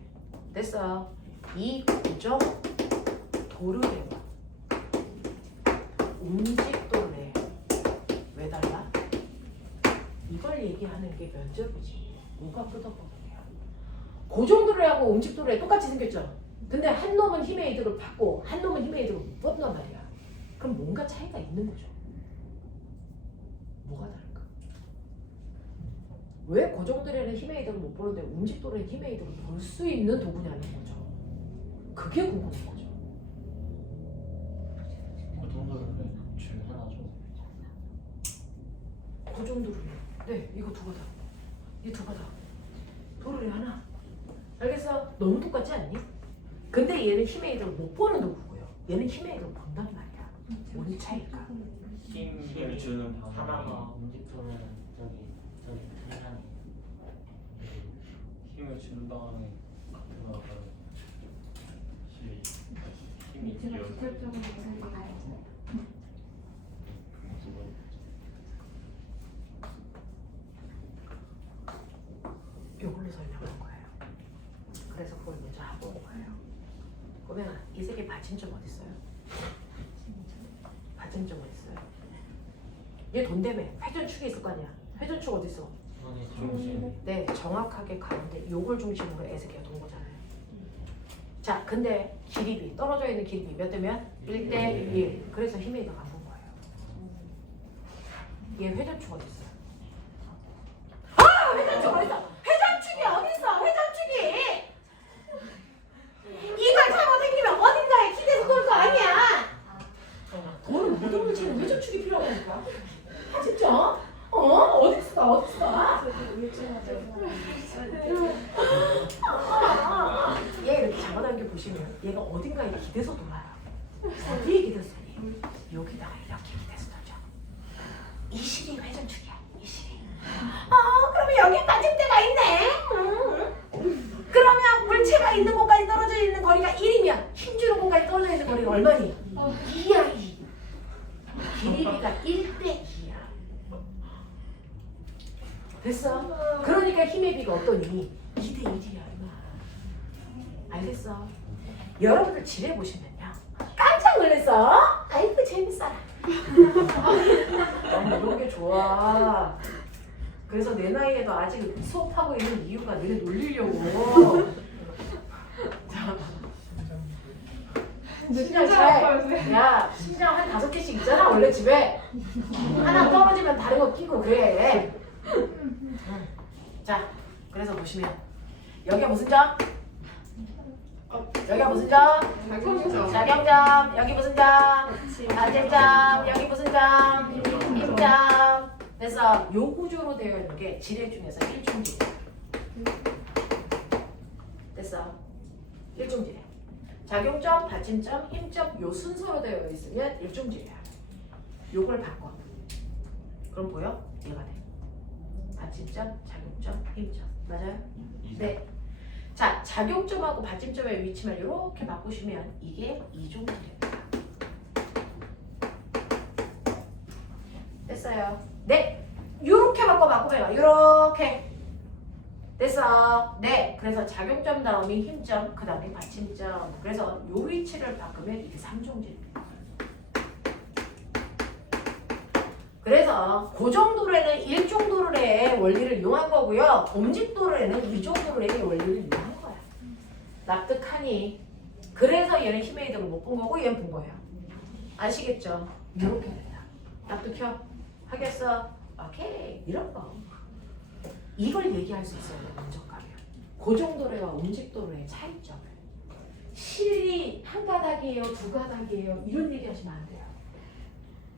됐어. 이 고정 도르래와 옴직도래 왜 달라? 이걸 얘기하는 게 면접이지. 뭐가 끄덕끄덕이야. 고정도래하고 옴직도래 똑같이 생겼죠. 근데 한 놈은 힘의 이득을 받고 한 놈은 힘의 이득을 못 받는단 말이야. 그럼 뭔가 차이가 있는 거죠. 뭐가 다른가? 왜 고정도로에는 힘의 이득을 못 보는데 움직도로에 힘의 이득을 볼 수 있는 도구냐는 거죠. 그게 궁금한 거죠. 고정도로는 줄 하나죠. 고정도로에. 네, 이거 두 거다. 이 두 거다. 도로에 하나. 알겠어? 너무 똑같지 않니? 근데 얘는 힘의 이득을 못 보는 도구고요. 얘는 힘의 이득을 본단 말이야. 뭔 차이일까? 힘을 주는 하나가 움직도는 저기 태양이 힘을 준 다음에 같은 거가 힘이 제가 기어. 직접적으로 생각해요. 이걸로 설명한 거예요. 그래서 그걸 먼저 하고 온 거예요. 그러면 이 세계 받침점 어디 있어요? 받침점 어디 있어요? 얘 돈 때문에 회전축이 있을 거 아니야. 회전축 어디 있어? 중심. 네, 정확하게 가운데 요걸 중심으로 애새끼가 돈 거잖아요. 자, 근데 기립이 떨어져 있는 기립이 몇 대면? 1대 1. 그래서 힘의 이득 안 본 거예요. 얘 회전축 어디 있어요? 아, 회전축 어디 있어? 회전축이 어디 있어? 회전축이! 이걸 잡아당기면 어딘가에 기대서 돌 거 아니야. 돈은 모든 물체는 회전축이 필요하다니까. 아, 진짜? 어디 있어? 어디 있어? 얘 이렇게 잡아당겨 보시면 얘가 어딘가에 기대서 돌아요. 어디에 기대서 돌니? 여기다가 이렇게 기대서 돌죠. 이 실이 회전축이야. 이 실이. 그러면 여기 받침대가 있네. 그러면 물체가 있는 곳까지 떨어져 있는 거리가 1이면 힘주는 곳까지 떨어져 있는 거리가 얼마니? 2야 2. 길이가 1대 2야. 됐어? 그러니까 힘의 비가 어떠니? 2대 1이야. 알겠어? 여러분들 지뢰 보시면요 깜짝 놀랐어? 아이고 재밌어라. 이런 게 좋아. 그래서 내 나이에도 아직 수업하고 있는 이유가 너네 놀리려고. 자, 신장 잘. 야, 신장 한 5개씩 있잖아 원래 집에. 하나 떨어지면 다른 거 끼고 그래. 자, 그래서 보시면 여기가 무슨 점? 여기가 무슨 점? 작용점. 여기 무슨 점? 반제점. 여기 무슨 점? 힘점. 그래서 요 구조로 되어 있는 게 지뢰 중에서 일중지뢰. 됐어? 일중지뢰. 작용점, 받침점, 힘점 요 순서로 되어 있으면 일중지뢰야. 요걸 바꿔. 그럼 보여? 얘가 돼. 받침점, 작용점, 힘점. 맞아요? 네. 자, 작용점하고 받침점의 위치만 이렇게 바꾸시면 이게 이중지뢰입니다. 됐어요? 네. 요렇게 바꾸면 요렇게. 됐어? 네. 그래서 작용점 다음에 힘점, 그 다음에 받침점. 그래서 요 위치를 바꾸면 이게 3중지뢰입니다. 그래서 고정도로에는 1중도로의 원리를 이용한 거고요. 움직도로에는 2중도로의 원리를 이용한 거야. 납득하니? 그래서 얘는 힘의 이득을 못 본 거고 얘는 본 거예요. 아시겠죠? 이렇게 된다. 납득혀? 하겠어? 오케이. 이런 거. 이걸 얘기할 수 있어요. 면접 가면. 고정도로와 움직도로의 차이점을. 실이 한 가닥이에요? 두 가닥이에요? 이런 얘기 하시면 안 돼요.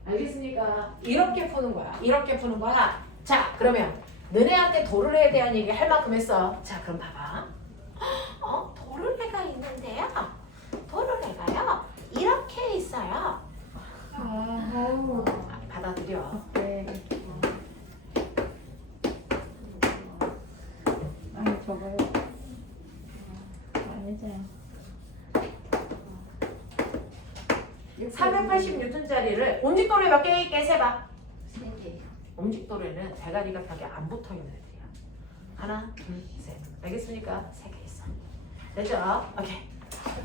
알겠습니까? 이렇게 푸는 거야. 이렇게 푸는 거야. 자, 그러면 너네한테 도르래에 대한 얘기 할 만큼 했어. 자, 그럼 봐봐. 도르래가 있는데요. 도르래가요. 이렇게 있어요. 받아들여. 네. 아니 저거요. 아니죠. 480N짜리를 움직도로에 몇 개 있게 세봐. 3개. 움직도로에는 대가리가 벽에 안 붙어 있는 애들이야. 하나, 둘, 셋. 알겠습니까? 3개 있어. 됐죠? 오케이.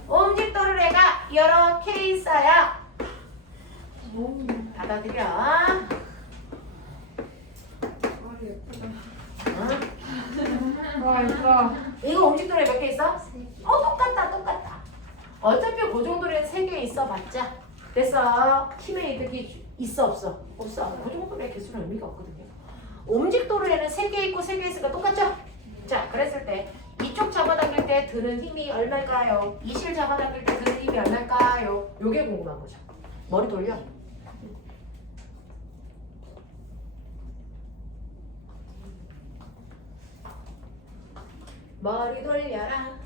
움직도로가 이렇게 있어요. 받아들여. 와 이거. 이거 움직도로에 몇 개 있어? 똑같다. 어차피 고정도로에 3개 있어 봤자. 됐어. 힘의 이득이 있어 없어? 없어. 고정도로의 개수는 의미가 없거든요. 옴직도르에는 3개 있고 3개 있으니까 똑같죠? 자, 그랬을 때 이쪽 잡아당길 때 드는 힘이 얼마일까요? 이 실 잡아당길 때 드는 힘이 얼마일까요? 요게 궁금한 거죠. 머리 돌려. 머리 돌려라.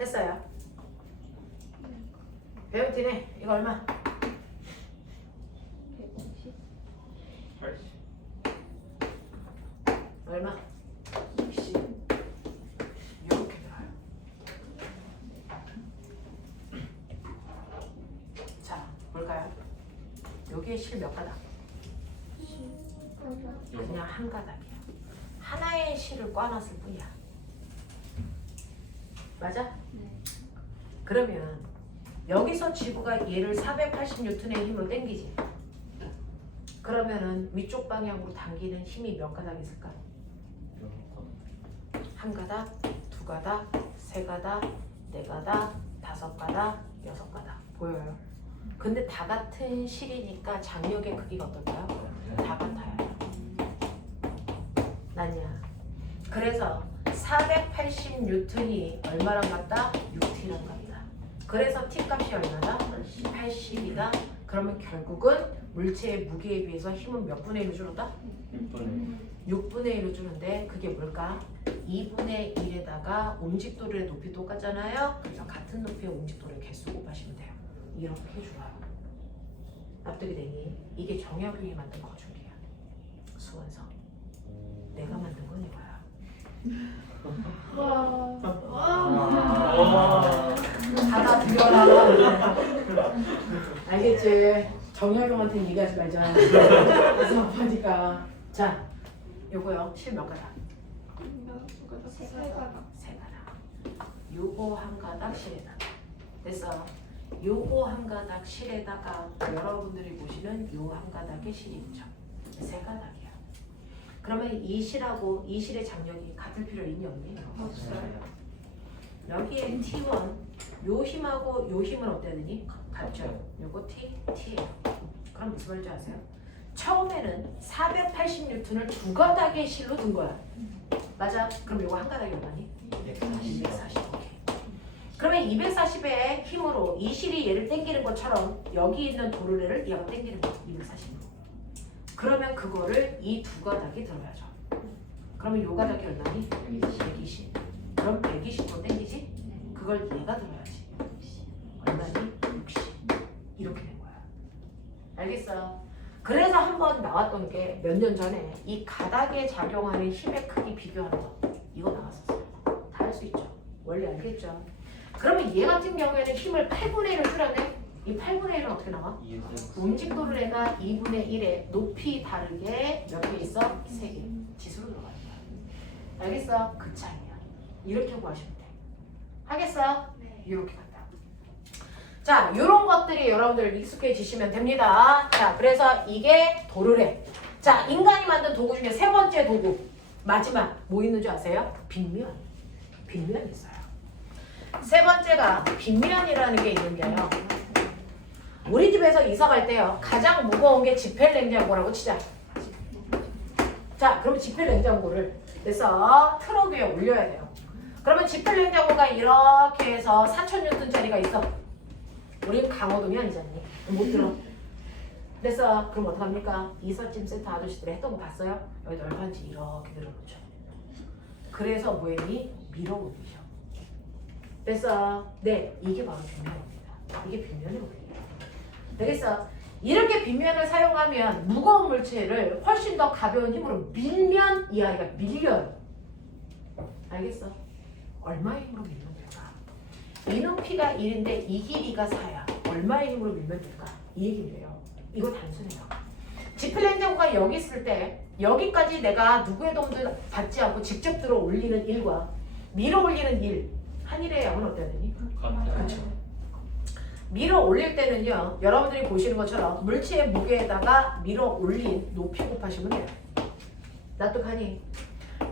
했어요. 배우티네. 이거 얼마? 80. 얼마? 60. 이렇게 들어요. 자, 볼까요? 여기에 실 몇 가닥? 그냥 한 가닥이야. 하나의 실을 꽈놨을 뿐이야. 맞아? 그러면 여기서 지구가 얘를 480N의 힘으로 당기지. 그러면은 위쪽 방향으로 당기는 힘이 몇 가닥 있을까? 한 가닥, 두 가닥, 세 가닥, 네 가닥, 다섯 가닥, 여섯 가닥. 보여요? 근데 다 같은 실이니까 장력의 크기가 어떨까요? 다 같아요. 맞냐? 그래서 480N이 얼마랑 같다? 6T랑 같다. 그래서 T 값이 얼마다? 80이다. 그러면 결국은 물체의 무게에 비해서 힘은 몇 분의 1로 줄었다? 6분의 1로 주는데 그게 뭘까? 2분의 1에다가 옴직도르의 높이 똑같잖아요. 그래서 같은 높이의 옴직도르의 개수 곱하시면 돼요. 이렇게 줄어요. 납득이 되니? 이게 정혁이 만든 거준이야. 수원서. 내가 만든 건 이거야. 받아들여라. 알겠지? 정혁형한테 얘기하지 말자. 그래서 아파니까. 자, 요거요. 실 몇 가닥? 세 가닥. 요거 한 가닥 실에다가. 됐어. 요거 한 가닥 실에다가 여러분들이 보시는 요 한 가닥의 실이 있죠. 세 가닥이야. 그러면 이 실하고 이 실의 장력이 같을 필요 있니 없니? 없어요. 여기에 T1 요 힘하고 요 힘은 어때야 되니? 같죠. 요거 T예요. 그럼 무슨 말인지 아세요? 처음에는 480N을 두 가닥의 실로 든 거야. 맞아? 그럼 요거 한 가닥이 얼마니? 240. 오케이. 그러면 240의 힘으로 이 실이 얘를 당기는 것처럼 여기 있는 도르래를 얘가 당기는 거야. 240으로. 그러면 그거를 이 두 가닥이 들어야죠. 그러면 요 가닥이 얼마니? 120. 그럼 120도 당기지? 그걸 얘가 들어야지. 얼마니? 60. 이렇게 된 거야. 알겠어? 그래서 한번 나왔던 게 몇 년 전에 이 가닥에 작용하는 힘의 크기 비교하는 거. 이거 나왔었어요. 다 할 수 있죠. 원래 알겠죠? 그러면 얘 같은 경우에는 힘을 8분의 1을 줄였네? 이 8분의 1은 어떻게 나와? 움직도를 애가 2분의 1에 높이 다르게 몇 개 있어? 3개. 지수로 들어가는 거야. 알겠어? 그 차이야. 이렇게 구하시면 돼. 하겠어? 네. 이렇게 간다. 자, 이런 것들이 여러분들 익숙해지시면 됩니다. 자, 그래서 이게 도르래. 자, 인간이 만든 도구 중에 세 번째 도구. 마지막. 뭐 있는 줄 아세요? 빗면. 빗면이 있어요. 세 번째가 빗면이라는 게 있는데요. 우리 집에서 이사 갈 때요. 가장 무거운 게 지펠냉장고라고 치자. 자, 그럼 지펠냉장고를 그래서 트럭 위에 올려야 돼요. 그러면 지펠냉장고가 이렇게 해서 4000N짜리가 있어. 우린 강호동이 아니잖니. 못 들어. 그래서 그럼 어떡합니까? 이삿짐 센터 아저씨들이 했던 거 봤어요? 여기 널판지 이렇게 늘어놓죠. 그래서 뭐했니? 밀어 올리셔. 그래서 네, 이게 바로 빗면입니다. 이게 빗면의 원리예요. 되겠어? 이렇게 빗면을 사용하면 무거운 물체를 훨씬 더 가벼운 힘으로 밀면 이 아이가 밀려요. 알겠어? 얼마의 힘으로 밀면 될까? 이 높이가 1인데 이 길이가 4야. 얼마의 힘으로 밀면 될까? 이 얘기예요. 이거 단순해요. 지펠냉장고가 여기 있을 때 여기까지 내가 누구의 도움도 받지 않고 직접 들어 올리는 일과 밀어 올리는 일, 한 일의 양은 어때야 되니? 그렇죠. 밀어 올릴 때는요, 여러분들이 보시는 것처럼 물체의 무게에다가 밀어 올린 높이 곱하시면 돼요. 납득하니?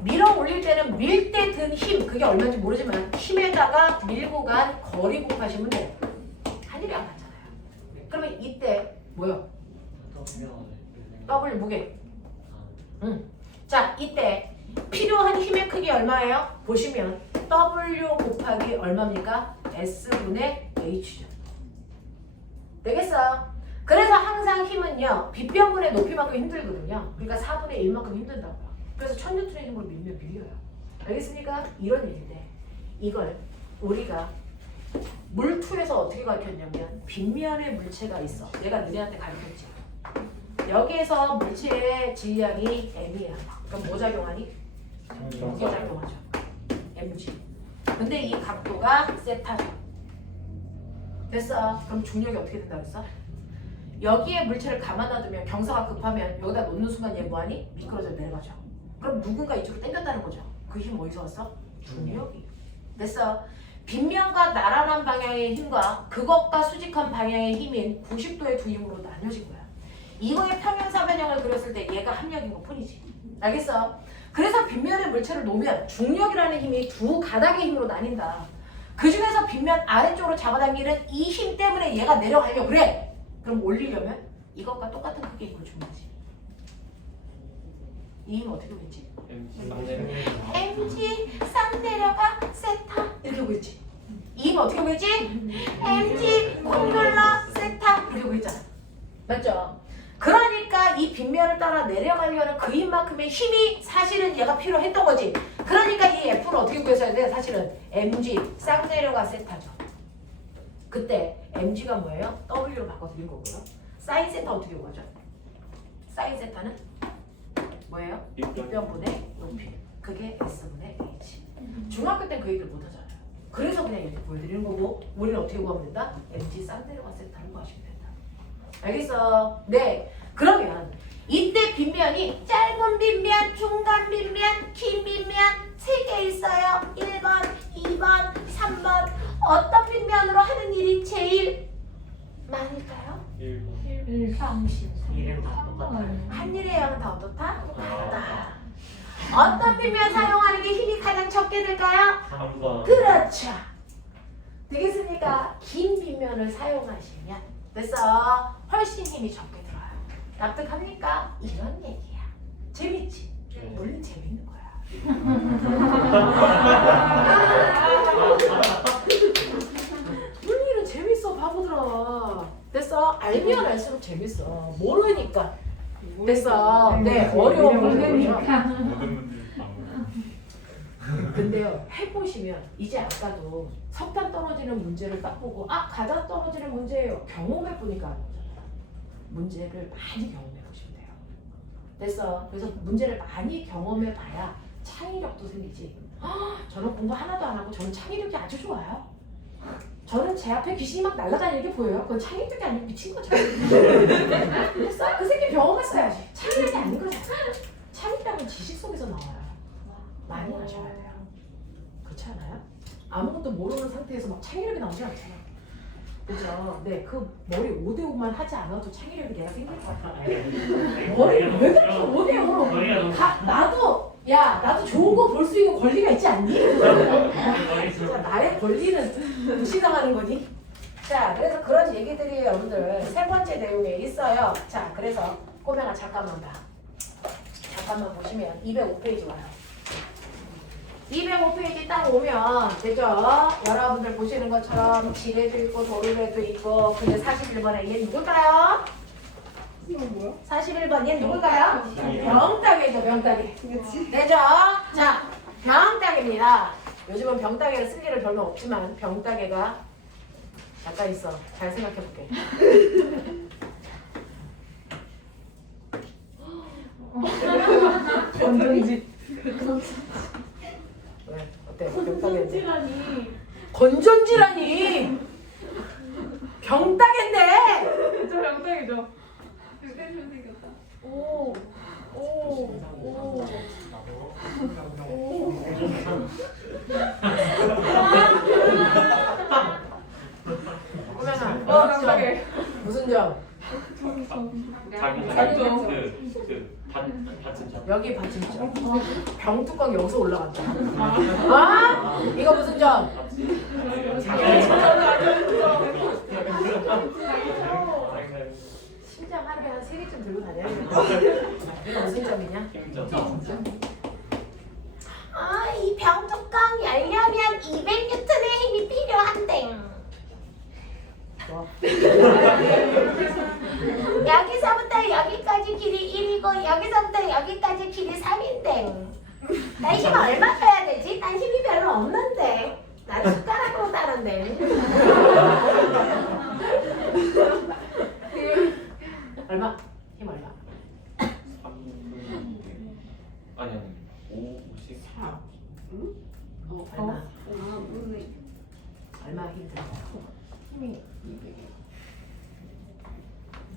밀어 올릴 때는 밀 때 든 힘, 그게 얼마인지 모르지만 힘에다가 밀고 간 거리 곱하시면 돼요. 일이 안 맞잖아요. 그러면 이때 뭐요? W 무게. 자, 이때 필요한 힘의 크기 얼마예요? 보시면 W 곱하기 얼마입니까? S분의 H죠. 되겠어? 그래서 항상 힘은요, 빗변분의 높이만큼 힘들거든요. 그러니까 4분의 1만큼 힘든다고요. 그래서 1000N의 힘으로 밀면 밀려요. 알겠습니까? 이런 얘기인데 이걸 우리가 물투에서 어떻게 가르쳤냐면 빗면에 물체가 있어. 내가 너네한테 가르쳤지. 여기에서 물체의 질량이 m이야. 그럼 뭐 작용하니? 무게 작용하죠. mg. 근데 이 각도가 세타죠. 됐어. 그럼 중력이 어떻게 된다고 했어? 여기에 물체를 가만 놔두면 경사가 급하면 여기다 놓는 순간 얘 뭐하니? 미끄러져 내려가죠. 그럼 누군가 이쪽으로 당겼다는 거죠. 그 힘 어디서 왔어? 중력이. 됐어. 빗면과 나란한 방향의 힘과 그것과 수직한 방향의 힘인 90도의 두 힘으로 나뉘어진 거야. 이거의 평행사변형을 그렸을 때 얘가 합력인 것 뿐이지. 알겠어? 그래서 빗면에 물체를 놓으면 중력이라는 힘이 두 가닥의 힘으로 나뉜다. 그 중에서 빗면 아래쪽으로 잡아당기는 이 힘 때문에 얘가 내려가려고 그래. 그럼 올리려면 이것과 똑같은 크기의 힘을 주면 되지. 이 힘은 어떻게 오겠지? mg 쌍 내려가 세타 이렇게 오겠지. 이 힘은 어떻게 오겠지? mg 콩글라 세타 이렇게 오겠잖아. 맞죠? 그러니까 이 빗면을 따라 내려가려는 그 힘만큼의 힘이 사실은 얘가 필요했던 거지. 그러니까 이 F는 어떻게 구했어야 돼? 사실은 mg 쌍 내려가 세타죠. 그때 mg가 뭐예요? w로 바꿔드린 거고요. 사인 세타 어떻게 구하죠? 사인 세타는 뭐예요? 빗변분의 높이. 그게 S분의 H. 중학교 때 그 얘기를 못 하잖아요. 그래서 그냥 이렇게 보여드리는 거고 우리는 어떻게 구하면 된다? mg 쌍 내려가 세타를 구하시면 된다. 알겠어? 네. 그러면 이때 빗면이 짧은 빗면, 중간 빗면, 긴 빗면 3개 있어요. 1번, 2번, 3번. 어떤 빗면으로 하는 일이 제일 많을까요? 1번. 평신소. 이름 다 똑같아요. 한 일의 양은 다 어떻다? 같다. 어떤 빗면 사용하는 게 힘이 가장 적게 들까요? 3번. 그렇죠. 되겠습니까? 긴 빗면을 사용하시면 됐어. 훨씬 힘이 적게 들어요. 납득합니까? 이런 얘기야. 재밌지? 물론 재밌는 거야. 물리는 재밌어 바보들아. 됐어? 알면 알수록 재밌어. 모르니까. 됐어. 네, 어려운 문제죠. 근데요, 해보시면 이제 아까도 석탄 떨어지는 문제를 딱 보고 아, 가장 떨어지는 문제예요. 경험해보니까 아는 거잖아요. 문제를 많이 경험해보시면 돼요. 됐어. 그래서 문제를 많이 경험해봐야 창의력도 생기지. 저는 공부 하나도 안 하고 저는 창의력이 아주 좋아요. 저는 제 앞에 귀신이 막 날아다니는 게 보여요. 그건 창의력이 아니고 미친 거죠. 됐어? 그 새끼 경험했어야지. 창의력이 아닌 거잖아. 창의력은 지식 속에서 나와요. 많이 하셔야 돼요. 그렇지 않아요? 아무것도 모르는 상태에서 막 창의력이 나오지 않잖아. 그죠? 네, 그 머리 5대5만 하지 않아도 창의력이 내가 생길 것 같아. 머리 왜 그렇게 5대5로? 나도 좋은 거 볼 수 있는 권리가 있지 않니? 진짜 나의 권리는 무시당하는 거니? 자, 그래서 그런 얘기들이 여러분들 세 번째 내용에 있어요. 자, 그래서 꼬맹아 잠깐만 봐. 잠깐만 보시면 205페이지 와요. 205페이지 딱 오면 되죠? 여러분들 보시는 것처럼 지뢰도 있고 도르래도 있고 근데 41번에 얘 누굴까요? 이거 뭐야? 41번 얘 누굴까요? 병따개죠. 병따개. 그렇지. 되죠? 자, 병따개입니다. 요즘은 병따개를 쓸 일은 별로 없지만 병따개가 약간 있어. 잘 생각해볼게. 건전지. 왜? 어때? 병따개인데? 건전지라니! 병따개인데! 저 영탁이죠. 별별로 생겼다. 오, 오, 오. 영탁이. 무슨 점? 자기 자기죠. 받침자. 여기 받침점. 병뚜껑 여기서 올라간다. 아? 이거 무슨 점? 심장 하루에 한 3개쯤 들고 다녀야 돼. 이거 무슨 점이냐? 아, 이 병뚜껑 열려면 200N의 힘이 필요한데. 뭐? 여기서부터 여기까지 길이 1이고 여기서부터 여기까지 길이 3인데. 나 힘 얼마 빼야 되지? 난 힘이 별로 없는데. 나는 숟가락으로 따는데. 얼마? 힘 얼마? 3분 아니 50 얼마? 아, 모르네. 얼마 힘 들어요? 힘이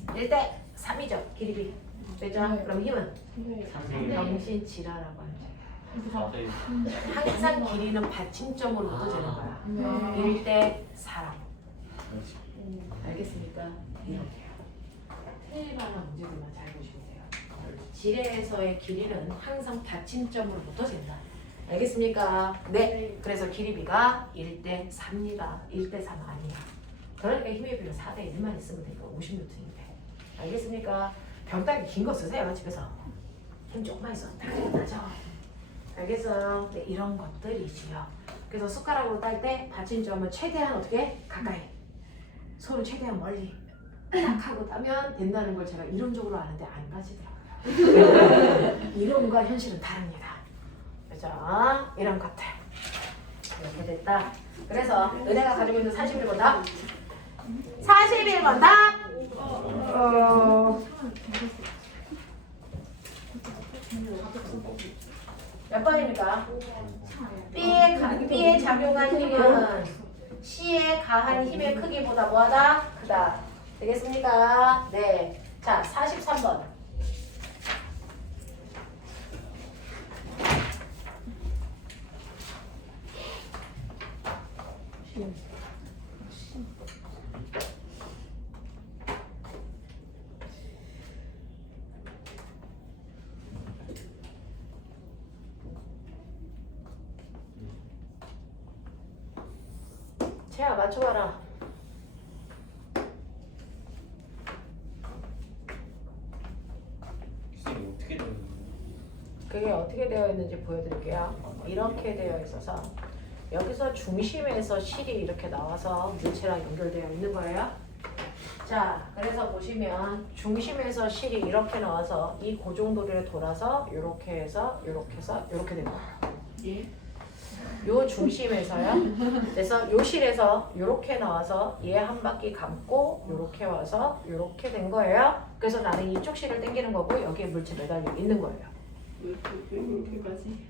1대 3이죠. 길이비. 되죠? 그럼 힘은? 네. 정신 지랄하고 하죠. 4대 항상 길이는 받침점으로부터 되는 거야. 네. 1대 4. 알겠습니까? 이렇게요. 틀릴 만한 문제들만 잘 보시면 돼요. 지뢰에서의 길이는 항상 받침점으로부터 된다. 알겠습니까? 네. 그래서 길이비가 1대 3입니다. 1대 3 아니야. 그러니까 힘의 비율 4대 1만 있으면 되니까 50N인데. 알겠습니까? 병따기 긴 거 쓰세요, 집에서. 힘 조금만 있어. 다 나죠. 알겠어요? 네, 이런 것들이지요. 그래서 숟가락으로 딸 때 받침점은 최대한 어떻게? 가까이. 손을 최대한 멀리 딱 하고 따면 된다는 걸 제가 이론적으로 아는데 안 가지더라고요. 이론과 현실은 다릅니다. 그죠? 이런 것들. 이렇게 됐다. 그래서 은혜가 가지고 있는 41번 답. 41번 답. 몇 번입니까? B에 작용한 힘은 C에 가한 힘의 크기보다 뭐하다? 크다. 되겠습니까? 네. 자, 43번. 채아 맞춰봐라. 선생님 어떻게 되는 거예요? 그게 어떻게 되어 있는지 보여드릴게요. 이렇게 되어 있어서 여기서 중심에서 실이 이렇게 나와서 물체랑 연결되어 있는 거예요. 자, 그래서 보시면 중심에서 실이 이렇게 나와서 이 고정도리를 돌아서 이렇게 해서 이렇게 된 거예요. 요 중심에서요. 그래서 요 실에서 이렇게 나와서 얘 한 바퀴 감고 이렇게 와서 이렇게 된 거예요. 그래서 나는 이쪽 실을 당기는 거고 여기에 물체 매달려 있는 거예요. 왜 그렇게까지?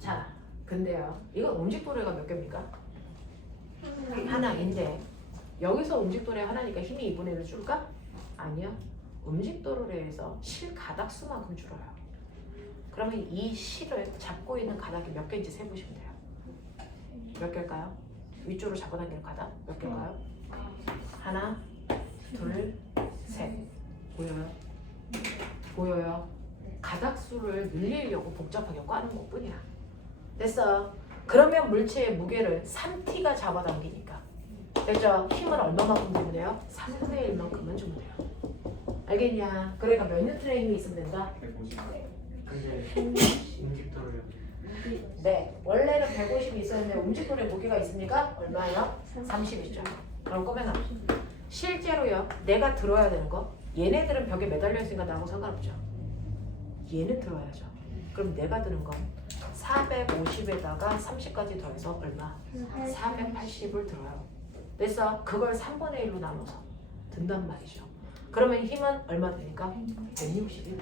자, 근데요. 이건 움직도래가 몇 개입니까? 하나인데 여기서 움직도래 하나니까 힘이 2분의 1을 줄까? 아니요. 움직도래에서 실 가닥수만큼 줄어요. 그러면 이 실을 잡고 있는 가닥이 몇 개인지 세보시면 돼요. 몇 개일까요? 위쪽으로 잡아당기는 가닥 몇 개일까요? 하나, 둘, 셋. 보여요? 보여요? 가닥수를 늘리려고 복잡하게 꽈는 것뿐이야. 됐어? 그러면 물체의 무게를 3T가 잡아당기니까. 됐죠? 힘을 얼마만큼 주면 돼요? 3분의 1만큼은 주면 돼요. 알겠냐? 그러니까 몇 뉴턴의 힘이 있으면 된다? 150 근데 움직도를 네, 원래는 150이 있었는데 움직돌의 무게가 있으니까 얼마예요? 30이죠. 그럼 꼬매나 실제로요, 내가 들어야 되는 거 얘네들은 벽에 매달려 있으니까 나하고 상관없죠. 얘는 들어야죠. 그럼 내가 드는 건 450에다가 30까지 더해서 얼마? 480을 들어요. 그래서 그걸 3분의 1로 나눠서 든단 말이죠. 그러면 힘은 얼마 되니까? 161.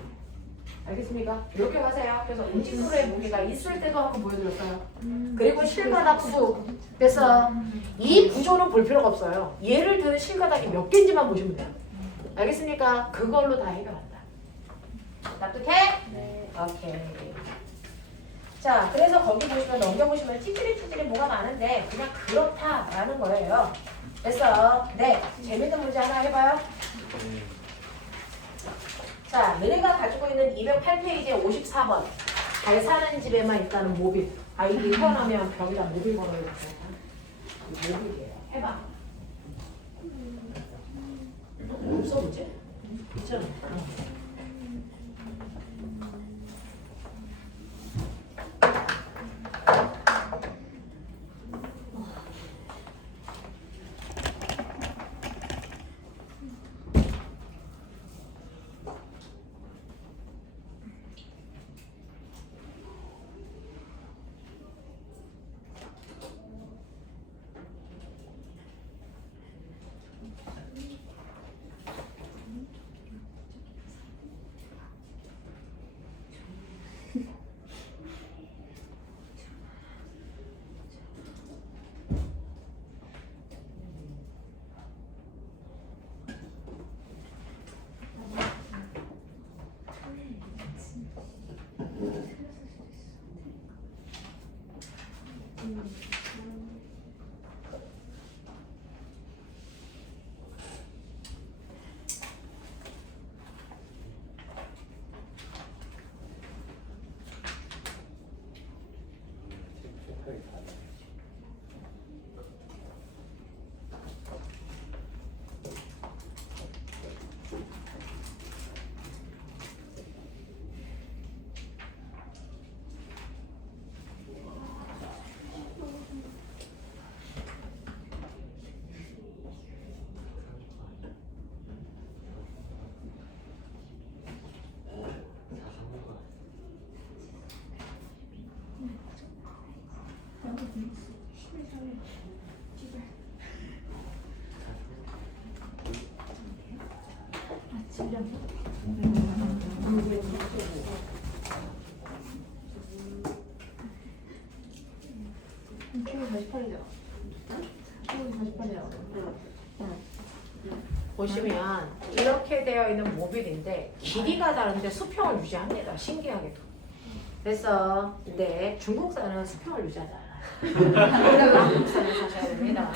알겠습니까? 이렇게 가세요. 그래서 움직도의 무게가 있을 때도 한번 보여드렸어요. 그리고 실가닥수. 그래서 이 구조는 볼 필요가 없어요. 예를 들어 실가닥이 몇 개인지만 보시면 돼요. 알겠습니까? 그걸로 다 해결한다. 납득해? 네. 오케이. 자, 그래서 거기 보시면 넘겨보시면 찌질이 뭐가 많은데 그냥 그렇다라는 거예요. 됐어? 네. 재밌는 문제 하나 해봐요. 자, 너네가 가지고 있는 208페이지의 54번. 잘 사는 집에만 있다는 모빌. 아이디 태어나면 벽에다 모빌 걸어놓고. 모빌이에요. 해봐. 없어 문제? 있잖아. 키우기 48이죠? 키우기 48이라고. 보시면 이렇게 되어 있는 모듈인데 길이가 다른데 수평을 유지합니다. 신기하게도. 그래서 근데 중국산은 수평을 유지하잖아. 중국산을 사셔야 됩니다.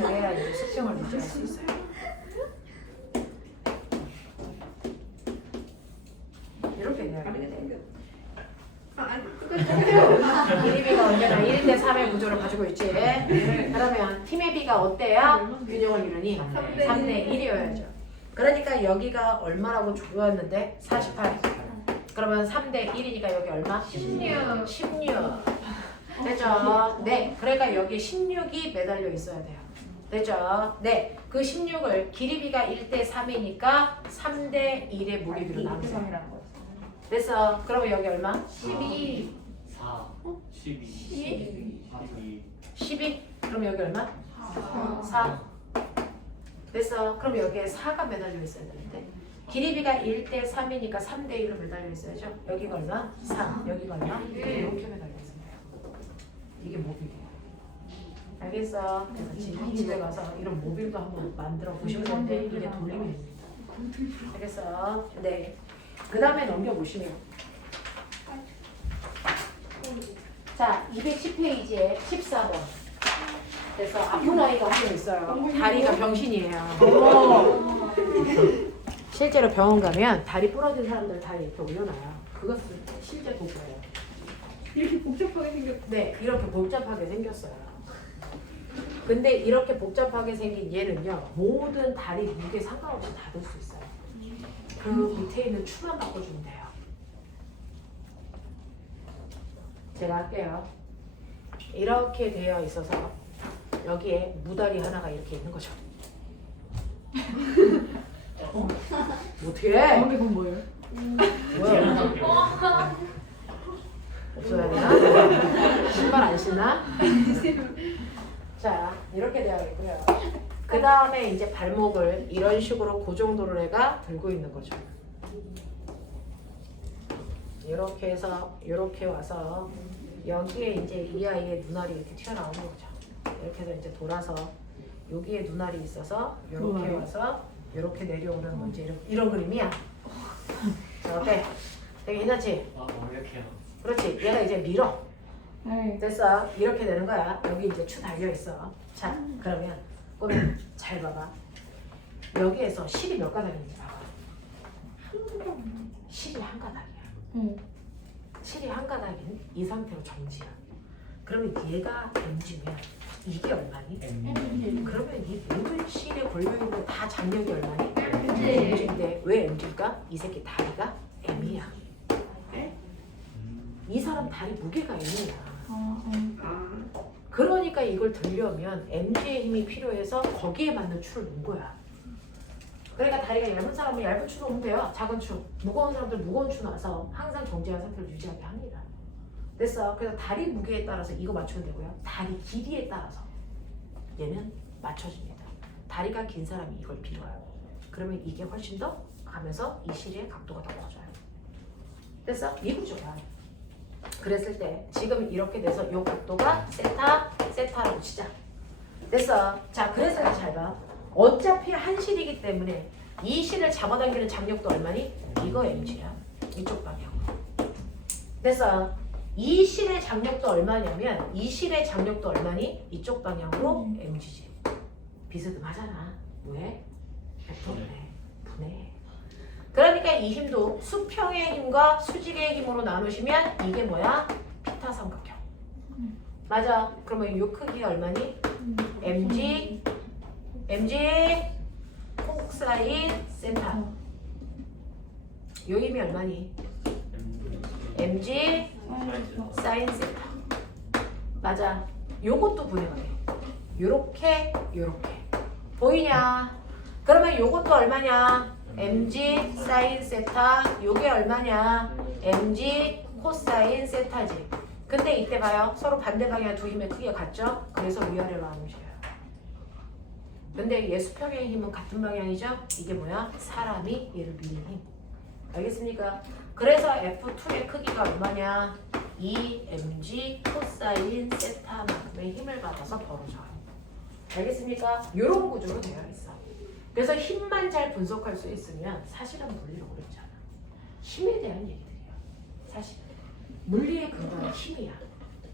그래야 이제 수평을 유지할 수 있어요. 이렇게 돼야 돼. 길이비가 언제나 1대 3의 구조를 가지고 있지. 그러면 팀의 비가 어때야 균형을 이루니? 3대 1이어야죠. 그러니까 여기가 얼마라고 주었는데 48. 그러면 3대 1이니까 여기 얼마? 16. 16. 되죠? 네. 그러니까 여기 16이 매달려 있어야 돼요. 되죠? 네. 그 16을 길이비가 1대 3이니까 3대 1의 무리비로 나누세요. 3이라는 거였어. 됐어. 그러면 여기 얼마? 12. 4, 12, 12. 그럼 여기 얼마? 4. 됐어. 그럼 여기에 4가 매달려 있어야 되는데 길이비가 1대 3이니까 3대 1로 매달려 있어야죠. 여기가 얼마? 3. 여기가 얼마? 이렇게 매달려 있습니다. 이게 모빌이에요. 알겠어? 그래서 집에 가서 이런 모빌도 한번 만들어 보시면 되는데 이게 돌림이 됩니다. 알겠어? 네. 그 다음에 넘겨보시면 자 210페이지에 14번. 그래서 아픈 아이가 한 명 있어요. 다리가 병신이에요. 실제로 병원 가면 다리 부러진 사람들 다리 이렇게 올려놔요. 그것은 실제 도구예요. 이렇게 복잡하게 생겼. 네, 이렇게 복잡하게 생겼어요. 근데 이렇게 복잡하게 생긴 얘는요, 모든 다리 무게 상관없이 다 들 수 있어요. 그 밑에 있는 추만 바꿔주면 돼요. 제가 할게요. 이렇게 되어 있어서 여기에 무다리 하나가 이렇게 있는 거죠. 어떻게 해? 그건 뭐예요? 뭐야? 없어야 되나? 신발 안 신나? 자, 이렇게 되어 있고요. 그 다음에 이제 발목을 이런 식으로 고정도로 내가 들고 있는 거죠. 이렇게 해서 이렇게 와서 여기에 이제 이 아이의 눈알이 이렇게 튀어나오는 거죠. 이렇게 해서 이제 돌아서 여기에 눈알이 있어서 이렇게 와서 이렇게 내려오는 건지 이런 그림이야. 자, 어때? 되게 괜찮지? 이렇게요. 그렇지. 얘가 이제 밀어. 네. 됐어. 이렇게 되는 거야. 여기 이제 추 달려 있어. 자, 그러면 꼬면 잘 봐봐. 여기에서 10이 몇 가닥인지 봐봐. 10이 한 가닥이야. 응. 7이 한 가닥인 이 상태로 정지야. 그러면 얘가 M지면 이게 얼마니? 그러면 이 모든 실에 걸려있는 다 장력이 얼마니? M인데 왜 M일까? 이 새끼 다리가 M이야. 이 사람 다리 무게가 M이야. 그러니까 이걸 들려면 MG의 힘이 필요해서 거기에 맞는 추를 놓은 거야. 그러니까 다리가 얇은 사람은 얇은 추 놓으면 돼요. 작은 추. 무거운 사람들 무거운 추 놔서 항상 정지한 상태를 유지하게 합니다. 됐어. 그래서 다리 무게에 따라서 이거 맞추면 되고요. 다리 길이에 따라서 얘는 맞춰집니다. 다리가 긴 사람이 이걸 빌어요. 그러면 이게 훨씬 더 가면서 이 실의 각도가 더 커져요. 됐어? 이 구조가. 그랬을 때 지금 이렇게 돼서 이 각도가 세타라고 치자. 됐어. 자, 그래서 잘 봐. 어차피 한 실이기 때문에 이 실을 잡아당기는 장력도 얼마니? 이거 mg야. 이쪽 방향. 됐어. 이 실의 장력도 얼마냐면 이 실의 장력도 얼마니? 이쪽 방향으로 mg지. 비스듬하잖아. 왜? 벡터분해. 분해. 그러니까 이 힘도 수평의 힘과 수직의 힘으로 나누시면 이게 뭐야? 피타 삼각형. 맞아. 그러면 이 크기가 얼마니? mg 코사인 세타. 요 힘이 얼마니? mg 사인 세타. 맞아. 요것도 분해가 돼. 요렇게 보이냐? 그러면 요것도 얼마냐? mg 사인 세타. 요게 얼마냐? mg 코사인 세타지. 근데 이때 봐요. 서로 반대 방향 두 힘의 크기가 같죠? 그래서 위아래로 나누셔요. 근데 얘 수평의 힘은 같은 방향이죠? 이게 뭐야? 사람이 얘를 미는 힘. 알겠습니까? 그래서 F2의 크기가 얼마냐? 2mg 코사인 세타만큼의 힘을 받아서 벌어져요. 알겠습니까? 이런 구조로 되어 있어. 그래서 힘만 잘 분석할 수 있으면 사실은 물리는 어렵지 않아. 힘에 대한 얘기들이야. 사실 물리의 근거는 힘이야.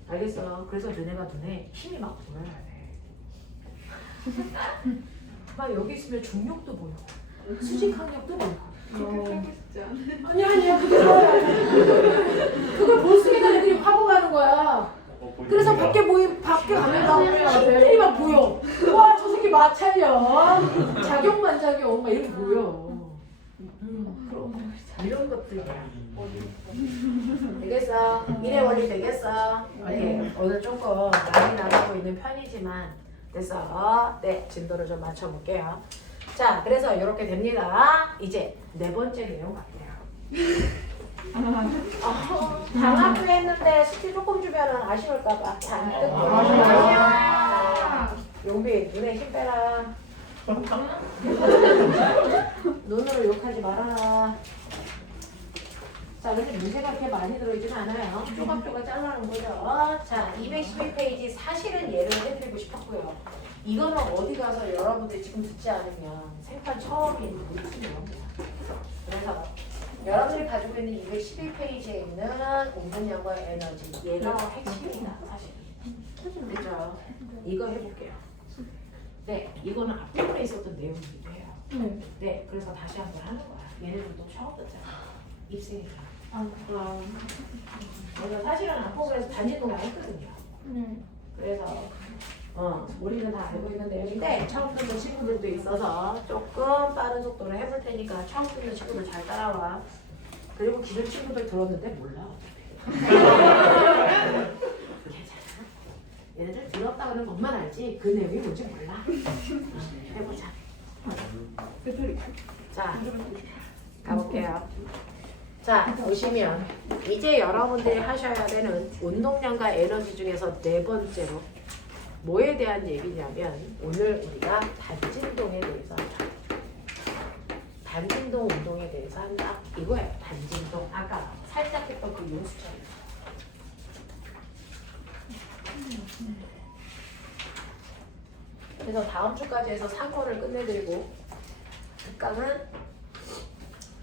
알겠어? 그래서 너네가 눈에 힘이 막 보여야 돼. 막 여기 있으면 중력도 보여. 수직 항력도 보여. 아니야 그걸 보스니까 애들이 화고 가는 거야. 그래서 밖에 가면 막 애들이 막 보여. 와, 저 새끼 마찰이야. 작용 막 이렇게 보여. 이런 것들이야. 되겠어? 일의 원리 되겠어? 오케이. 오늘 조금 많이 나가고 있는 편이지만 됐어? 네, 진도를 좀 맞춰볼게요. 자, 그래서 이렇게 됩니다. 이제 네 번째 내용 갈게요. 방학도 했는데 스킬 조금 주면은 아쉬울까봐 잔뜩 용비 눈에 힘 빼라. 눈으로 욕하지 말아라. 자, 근데 문제가 그렇게 많이 들어있지는 않아요. 조각조각 잘라놓은 거죠. 자, 212페이지 사실은 얘를 해드리고 싶었고요. 이거는 어디 가서 여러분들이 지금 듣지 않으면 생판 처음인 무슨 겁니다. 그래서 여러분들이 가지고 있는 211페이지에 있는 온분량과 에너지, 얘가 핵심이다, 사실. 그죠? 이거 해볼게요. 네, 이거는 앞부분에 있었던 내용이기도 해요. 네, 그래서 다시 한번 하는 거야. 얘네들도 처음 듣잖아. 입생이잖아. 그래서 사실은 앞부분에서 단위동을 안 했거든요. 그래서 우리는 다 알고 있는 내용인데 처음 듣는 친구들도 있어서 조금 빠른 속도로 해볼 테니까 처음 듣는 친구들 잘 따라와. 그리고 기존 친구들 들었는데 몰라. 괜찮아. 얘네들 들었다 그러는 것만 알지 그 내용이 뭔지 몰라. 해보자. 자, 가볼게요. 자, 보시면 이제 여러분들이 하셔야 되는 운동량과 에너지 중에서 네 번째로 뭐에 대한 얘기냐면 오늘 우리가 단진동에 대해서 한다. 단진동 운동에 대해서 한다. 이거예요. 단진동. 아까 살짝 했던 그 용수처럼. 그래서 다음 주까지 해서 3권을 끝내드리고 특강은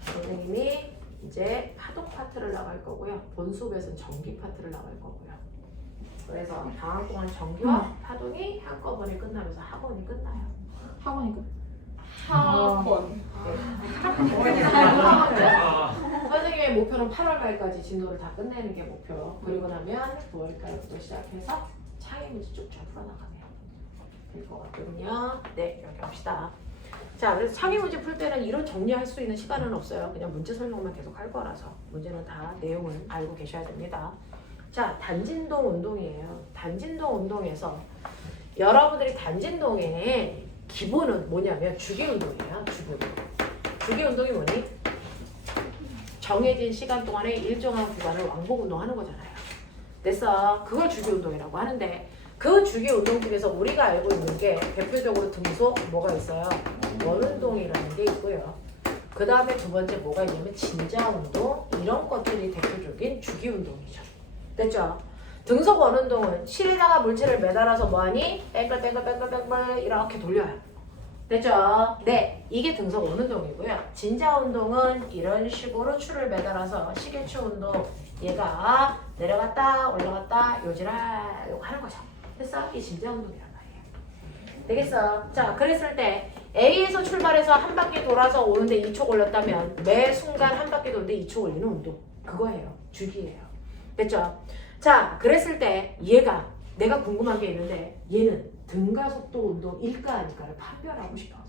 선생님이 이제 파독 파트를 나갈 거고요. 본 수업에서는 전기 파트를 나갈 거고요. 그래서 방학 동안 전기와 파동이 한꺼번에 끝나면서 학원이 끝나요. 학원이 끝. 선생님의 목표는 8월 말까지 진도를 다 끝내는 게 목표. 그리고 나면 9월달부터 시작해서 창의 문제 쭉 풀어나가면 될 것 같거든요. 네, 이렇게 합시다. 자, 그래서 창의 문제 풀 때는 이런 정리할 수 있는 시간은 없어요. 그냥 문제 설명만 계속 할 거라서 문제는 다 내용을 알고 계셔야 됩니다. 자, 단진동 운동이에요. 단진동 운동에서 여러분들이 단진동의 기본은 뭐냐면 주기운동이에요. 주기운동. 주기운동이 뭐니? 정해진 시간 동안에 일정한 구간을 왕복운동하는 거잖아요. 그래서 그걸 주기운동이라고 하는데 그 주기운동 중에서 우리가 알고 있는 게 대표적으로 등속 뭐가 있어요? 원운동이라는 게 있고요. 그 다음에 두 번째 뭐가 있냐면 진자운동 이런 것들이 대표적인 주기운동이죠. 됐죠? 등속 원운동은 실에다가 물체를 매달아서 뭐하니? 뺑글뺑글뺑글뺑글 이렇게 돌려요. 됐죠? 네, 이게 등속 원운동이고요. 진자운동은 이런 식으로 추를 매달아서 시계추 운동 얘가 내려갔다 올라갔다 요지라 요거 하는 거죠. 됐어? 이게 진자운동이란 말이에요. 되겠어? 자, 그랬을 때 A에서 출발해서 한 바퀴 돌아서 오는데 2초 걸렸다면 매 순간 한 바퀴 도는데 2초 걸리는 운동 그거예요. 주기예요. 됐죠? 자, 그랬을 때 얘가 내가 궁금한 게 있는데 얘는 등가속도 운동일까 아닐까를 판별하고 싶어서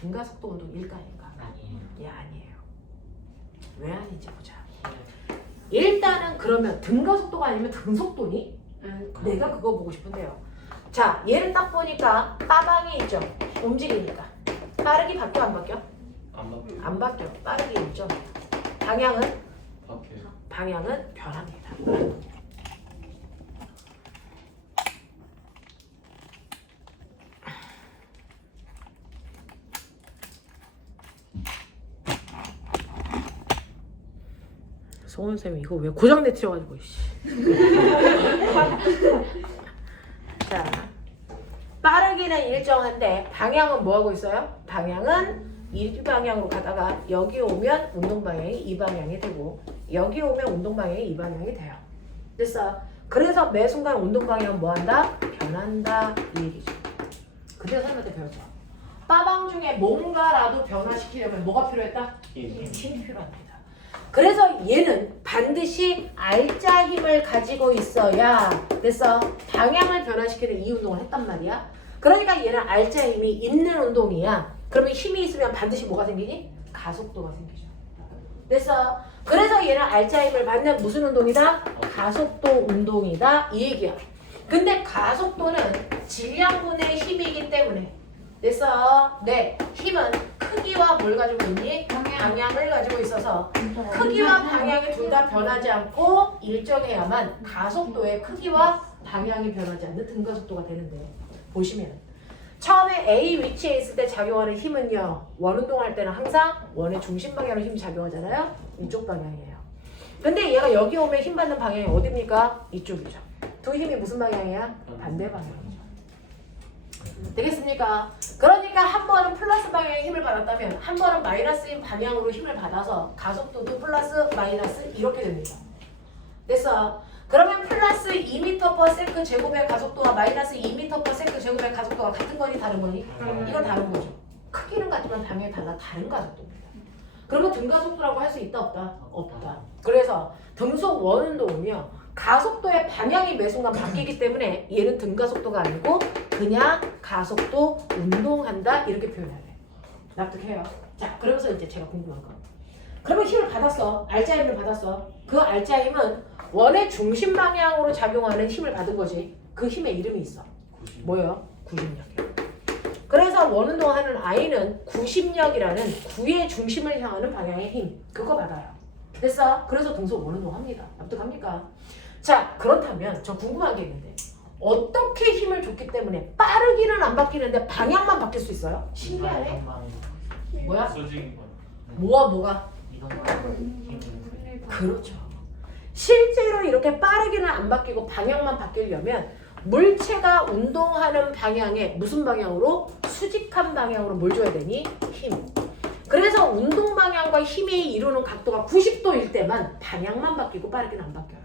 등가속도 운동일까 아닐까? 아니에요. 얘 아니에요. 왜 아닌지 보자. 일단은 그러면 등가속도가 아니면 등속도니? 내가 그거 보고 싶은데요. 자, 얘를 딱 보니까 빠방이 있죠. 움직이니까 빠르기 바뀌어 안 바뀌어? 안 바뀌어. 안 바뀌어. 빠르기 있죠. 방향은? 바뀌어요. 방향은 변합니다. 송은쌤이 이거 왜 고장내 틀어가지고 이씨. 자, 빠르기는 일정한데 방향은 뭐하고 있어요? 방향은 이 방향으로 가다가 여기 오면 운동 방향이 이 방향이 되고 여기 오면 운동 방향이 이 방향이 돼요. 됐어? 그래서 매 순간 운동 방향은 뭐한다? 변한다 이 얘기죠. 그때 설명 때 배웠죠. 빠방 중에 뭔가라도 변화시키려면 뭐가 필요했다? 힘이 필요합니다. 그래서 얘는 반드시 알짜 힘을 가지고 있어야 됐어? 방향을 변화시키는 이 운동을 했단 말이야. 그러니까 얘는 알짜 힘이 있는 운동이야. 그러면 힘이 있으면 반드시 뭐가 생기니? 가속도가 생기죠. 됐어? 그래서 얘는 알짜 힘을 받는 무슨 운동이다? 가속도 운동이다 이 얘기야. 근데 가속도는 질량분의 힘이기 때문에 됐어? 네, 힘은 크기와 뭘 가지고 있니? 방향을 가지고 있어서 크기와 방향이 둘 다 변하지 않고 일정해야만 가속도의 크기와 방향이 변하지 않는 등가속도가 되는데 보시면 처음에 A 위치에 있을 때 작용하는 힘은요 원운동할 때는 항상 원의 중심 방향으로 힘이 작용하잖아요. 이쪽 방향이에요. 근데 얘가 여기 오면 힘 받는 방향이 어디입니까? 이쪽이죠. 두 힘이 무슨 방향이야? 반대 방향이죠. 되겠습니까? 그러니까 한 번은 플러스 방향의 힘을 받았다면 한 번은 마이너스인 방향으로 힘을 받아서 가속도도 플러스 마이너스 이렇게 됩니다. 됐어? 그러면 플러스 2m/s 제곱의 가속도와 마이너스 2m/s 제곱의 가속도가 같은 거니 다른 거니? 이건 다른 거죠. 크기는 같지만 방향이 달라 다른 가속도입니다. 그러면 등가속도라고 할 수 있다 없다? 없다. 그래서 등속 원운동은요 가속도의 방향이 매 순간 바뀌기 때문에 얘는 등가속도가 아니고 그냥 가속도 운동한다 이렇게 표현해야 돼. 납득해요? 자, 그러면서 이제 제가 궁금한 거. 그러면 힘을 받았어. 알짜 힘을 받았어. 그 알짜 힘은 원의 중심 방향으로 작용하는 힘을 받은 거지. 그 힘의 이름이 있어. 뭐예요? 구심력이야. 그래서 원운동하는 아이는 구심력이라는 구의 중심을 향하는 방향의 힘 그거 받아요. 됐어? 그래서 등속 원운동 합니다. 납득합니까? 자, 그렇다면 저 궁금한 게 있는데 어떻게 힘을 줬기 때문에 빠르기는 안 바뀌는데 방향만 바뀔 수 있어요? 신기하네. 뭐야? 써진 거. 뭐가? 그렇죠. 실제로 이렇게 빠르기는 안 바뀌고 방향만 바뀌려면 물체가 운동하는 방향에 무슨 방향으로? 수직한 방향으로 뭘 줘야 되니? 힘. 그래서 운동 방향과 힘이 이루는 각도가 90도일 때만 방향만 바뀌고 빠르기는 안 바뀌어요.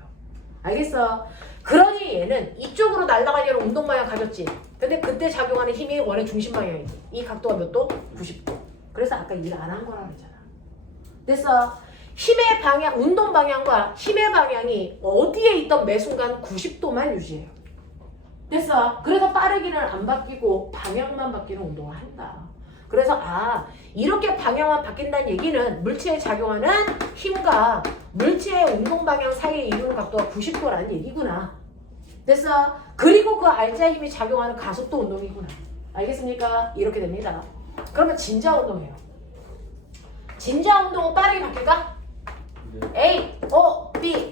알겠어? 그러니 얘는 이쪽으로 날아가려는 운동 방향 가졌지. 근데 그때 작용하는 힘이 원의 중심 방향이지. 이 각도가 몇 도? 90도. 그래서 아까 일 안 한 거라 그랬잖아. 됐어? 힘의 방향, 운동 방향과 힘의 방향이 어디에 있던 매 순간 90도만 유지해요. 됐어. 그래서 빠르기는 안 바뀌고 방향만 바뀌는 운동을 한다. 그래서 이렇게 방향만 바뀐다는 얘기는 물체에 작용하는 힘과 물체의 운동 방향 사이에 이루는 각도가 90도라는 얘기구나. 됐어? 그리고 그 알자 힘이 작용하는 가속도 운동이구나. 알겠습니까? 이렇게 됩니다. 그러면 진자 운동이에요. 진자 운동은 빠르게 바뀔까? A, O, B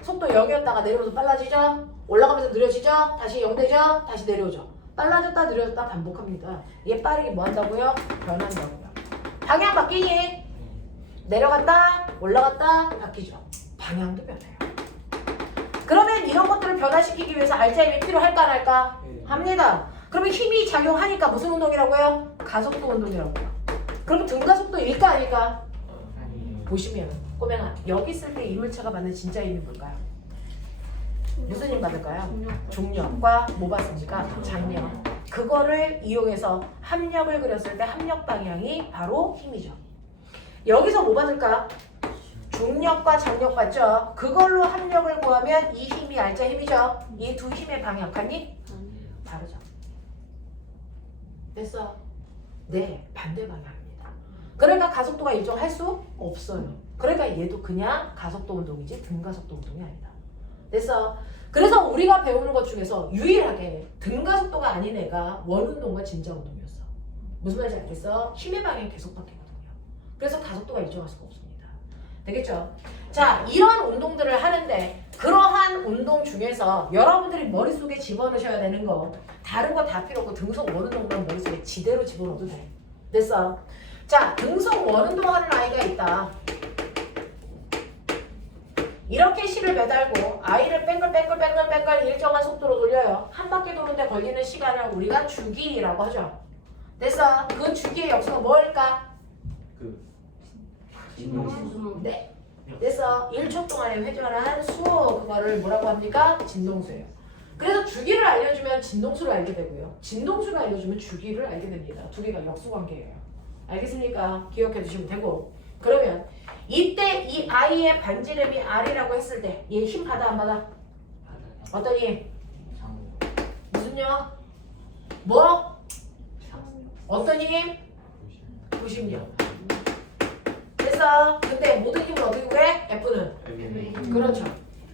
속도 0이었다가 내려오면서 빨라지죠? 올라가면서 느려지죠? 다시 0 되죠? 다시 내려오죠? 빨라졌다 느려졌다 반복합니다. 얘 빠르게 뭐 한다고요? 변한다고요. 방향 바뀌니? 내려갔다 올라갔다 바뀌죠. 방향도 변해요. 그러면 이런 것들을 변화시키기 위해서 알자 힘이 필요할까 안 할까? 합니다. 그러면 힘이 작용하니까 무슨 운동이라고요? 가속도 운동이라고요. 그러면 등가속도일까 아닐까? 아니에요. 보시면 꼬맹아 여기 있을 때 이물체가 받는 진짜 힘이 뭘까요? 무슨 힘 받을까요? 중력과 뭐 받습니까? 장력. 그거를 이용해서 합력을 그렸을 때 합력 방향이 바로 힘이죠. 여기서 뭐 받을까? 중력과 장력 받죠? 그걸로 합력을 구하면 이 힘이 알자 힘이죠? 이 두 힘의 방향 같니? 다르죠. 됐어? 네, 반대 방향입니다. 그러니까 가속도가 일정할 수 없어요. 그러니까 얘도 그냥 가속도 운동이지 등가속도 운동이 아니다. 됐어? 그래서 우리가 배우는 것 중에서 유일하게 등가속도가 아닌 애가 원운동과 진자 운동이었어. 무슨 말인지 알겠어? 힘의 방향이 계속 바뀌거든요. 그래서 가속도가 일정할 수가 없습니다. 되겠죠? 자, 이런 운동들을 하는데 그러한 운동 중에서 여러분들이 머릿속에 집어넣으셔야 되는 거 다른 거 다 필요 없고 등속 원운동만 머릿속에 지대로 집어넣어도 돼. 됐어? 자, 등속 원운동 하는 아이가 있다. 이렇게 실을 매달고 아이를 뺑글뺑글 일정한 속도로 돌려요. 한 바퀴 도는데 걸리는 시간을 우리가 주기라고 하죠. 됐어? 그 주기의 역수가 뭘까? 진동수. 네. 됐어? 1초 동안에 회전한 수 그거를 뭐라고 합니까? 진동수예요. 그래서 주기를 알려주면 진동수를 알게 되고요. 진동수를 알려주면 주기를 알게 됩니다. 두 개가 역수관계예요. 알겠습니까? 기억해 주시면 되고 그러면 이때 이 아이의 반지름이 R이라고 했을 때 얘 힘 받아 안 받아? 어떤 힘? 무슨요? 뭐? 어떤 힘? 90력. 됐어? 근데 모든 힘을 어떻게 구해? F는? 그렇죠.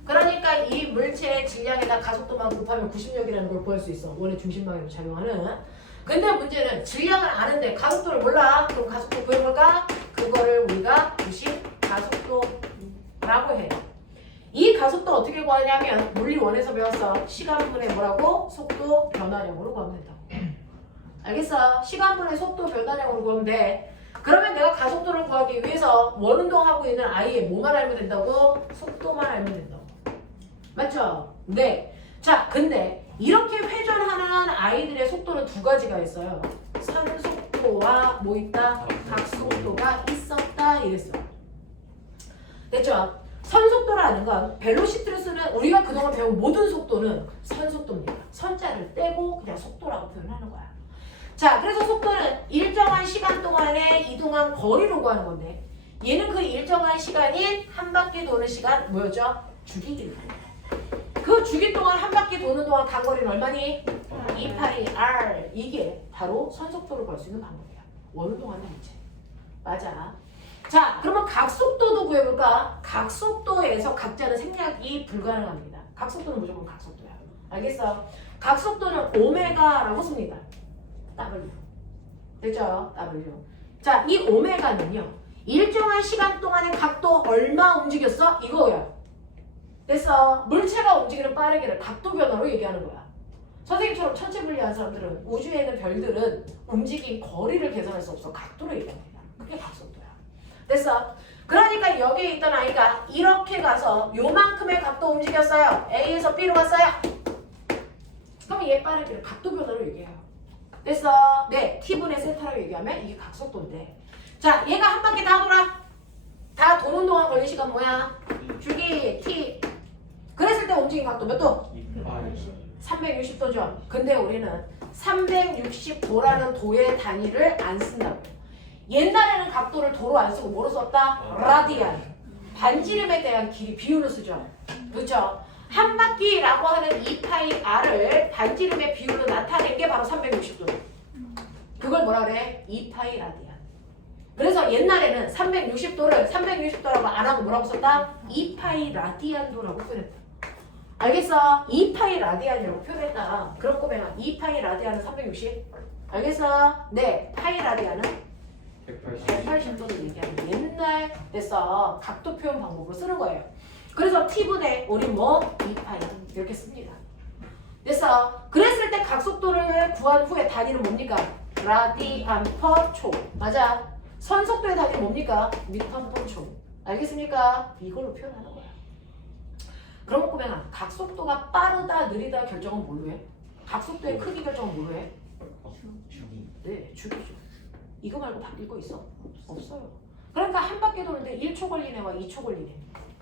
그러니까 이 물체의 질량에다 가속도만 곱하면 90력이라는 걸 구할 수 있어. 원의 중심방향으로 작용하는. 근데 문제는 질량을 아는데 가속도를 몰라. 그럼 가속도 구해볼까? 그거를 우리가 90 가속도라고 해. 이 가속도 어떻게 구하냐면 물리 1에서 배웠어. 시간분의 뭐라고? 속도 변화량으로 구하면 된다고. 알겠어? 시간분의 속도 변화량으로 구하면 돼. 그러면 내가 가속도를 구하기 위해서 원운동하고 있는 아이의 뭐만 알면 된다고? 속도만 알면 된다고. 맞죠? 네. 자, 근데 이렇게 회전하는 아이들의 속도는 두 가지가 있어요. 선속도와 뭐 있다? 각속도가 있었다 이랬어. 됐죠? 선속도라는 건 벨로시티를 쓰는 우리가 그동안 배운 모든 속도는 선속도입니다. 선자를 떼고 그냥 속도라고 표현하는 거야. 자, 그래서 속도는 일정한 시간 동안에 이동한 거리를 구하는 건데 얘는 그 일정한 시간인 한 바퀴 도는 시간 뭐였죠? 주기입니다. 그 주기 동안 한 바퀴 도는 동안 간 거리는 얼마니? 282R. 이게 바로 선속도를 구할 수 있는 방법이야. 원운동하는 물체. 맞아. 자, 그러면 각속도도 구해볼까? 각속도에서 각자는 생략이 불가능합니다. 각속도는 무조건 각속도야. 알겠어? 각속도는 오메가라고 씁니다. W. 됐죠? W. 자, 이 오메가는요. 일정한 시간 동안의 각도 얼마 움직였어? 이거야. 됐어? 물체가 움직이는 빠르기를 각도 변화로 얘기하는 거야. 선생님처럼 천체분리한 사람들은 우주에 있는 별들은 움직인 거리를 계산할 수 없어. 각도로 얘기합니다. 그게 각속도야. 됐어? 그러니까 여기에 있던 아이가 이렇게 가서 요만큼의 각도 움직였어요. A에서 B로 갔어요. 그럼 얘 빠르기를 각도 변화로 얘기해요. 됐어? 네, T분의 세타로 얘기하면 이게 각속도인데 자, 얘가 한 바퀴 다 돌아. 다 도는 동안 걸린 시간 뭐야? 주기 T. 그랬을 때 움직인 각도 몇 도? 360도죠. 근데 우리는 360도라는 도의 단위를 안 쓴다고. 옛날에는 각도를 도로 안 쓰고 뭐로 썼다? 라디안. 반지름에 대한 길이 비율로 쓰죠. 그렇죠? 한 바퀴라고 하는 2파이 r을 반지름의 비율로 나타낸 게 바로 360도. 그걸 뭐라 그래? 2파이 라디안. 그래서 옛날에는 360도라고 안 하고 뭐라고 썼다? 2파이 라디안도라고 표현했다. 알겠어? 2파이 라디안이라고 표현했다. 그럼 꼬맹아 2파이 라디안은 360? 알겠어? 네, 파이 라디안은 180도를 얘기하는 옛날 됐어. 각도 표현 방법으로 쓰는 거예요. 그래서 t분의 우리 뭐 2파이 이렇게 씁니다. 됐어. 그랬을 때 각속도를 구한 후에 단위는 뭡니까? 라디안 퍼 초. 맞아. 선속도의 단위는 뭡니까? 미터 퍼 초. 알겠습니까? 이걸로 표현하는 거야. 그럼 꼬맹아 각속도가 빠르다 느리다 결정은 뭘로 해? 각속도의 크기 결정은 뭘로 해? 네, 주기죠. 이거 말고 바뀔 거 있어? 없어요. 그러니까 한 바퀴 도는데 1초 걸린 애와 2초 걸린 애.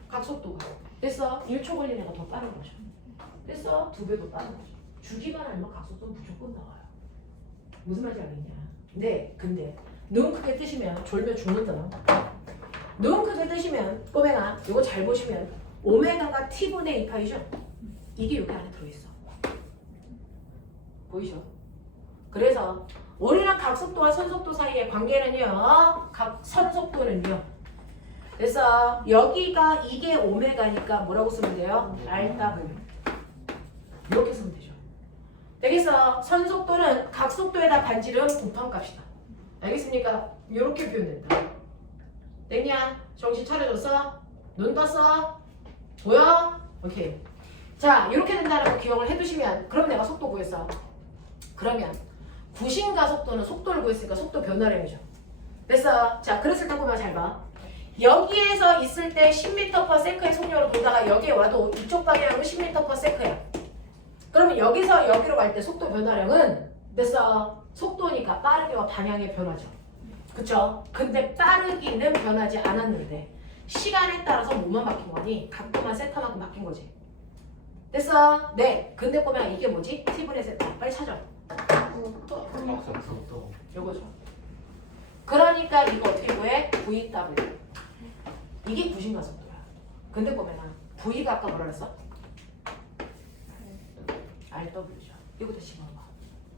각속도가. 됐어? 1초 걸린 애가 더 빠른 거죠. 됐어? 2배도 빠른 거죠. 주기만 알면 각속도는 무조건 나와요. 무슨 말인지 알겠냐? 네, 근데 눈 크게 뜨시면 졸면 죽는다. 눈 크게 뜨시면 꼬맹아 이거 잘 보시면 오메가가 t분의 2파이죠? 이게 여기 안에 들어있어. 보이죠? 그래서 우리는 각속도와 선속도 사이의 관계는요. 선속도는요. 그래서 여기가 이게 오메가니까 뭐라고 쓰면 돼요? RW. 이렇게 쓰면 되죠. 되겠어? 선속도는 각속도에다 반지름 곱한 값이다. 알겠습니까? 이렇게 표현된다. 됐냐? 정신 차려줬어? 눈 떴어? 보여? 오케이. 자, 이렇게 된다는 거 기억을 해두시면 그럼 내가 속도 구했어. 그러면 구신가속도는 속도를 구했으니까 속도 변화량이죠. 됐어? 자, 그랬을 때 보면 잘 봐. 여기에서 있을 때 10m/s의 속력으로 돌다가 여기에 와도 이쪽 방향으로 10m/s야. 그러면 여기서 여기로 갈 때 속도 변화량은 됐어? 속도니까 빠르기와 방향의 변화죠. 그쵸? 근데 빠르기는 변하지 않았는데 시간에 따라서 뭐만 바뀐 거니? 각도만 세타만큼 바뀐 거지. 됐어? 네. 근데 보면 이게 뭐지? t분의 세타. 빨리 찾아. 각속도. 요거죠. 그러니까 이거 어떻게 구해? VW. 이게 구신가속도야. 근데 보면 V가 아까 뭐라 그랬어? RW죠. 이것도 집어넣어.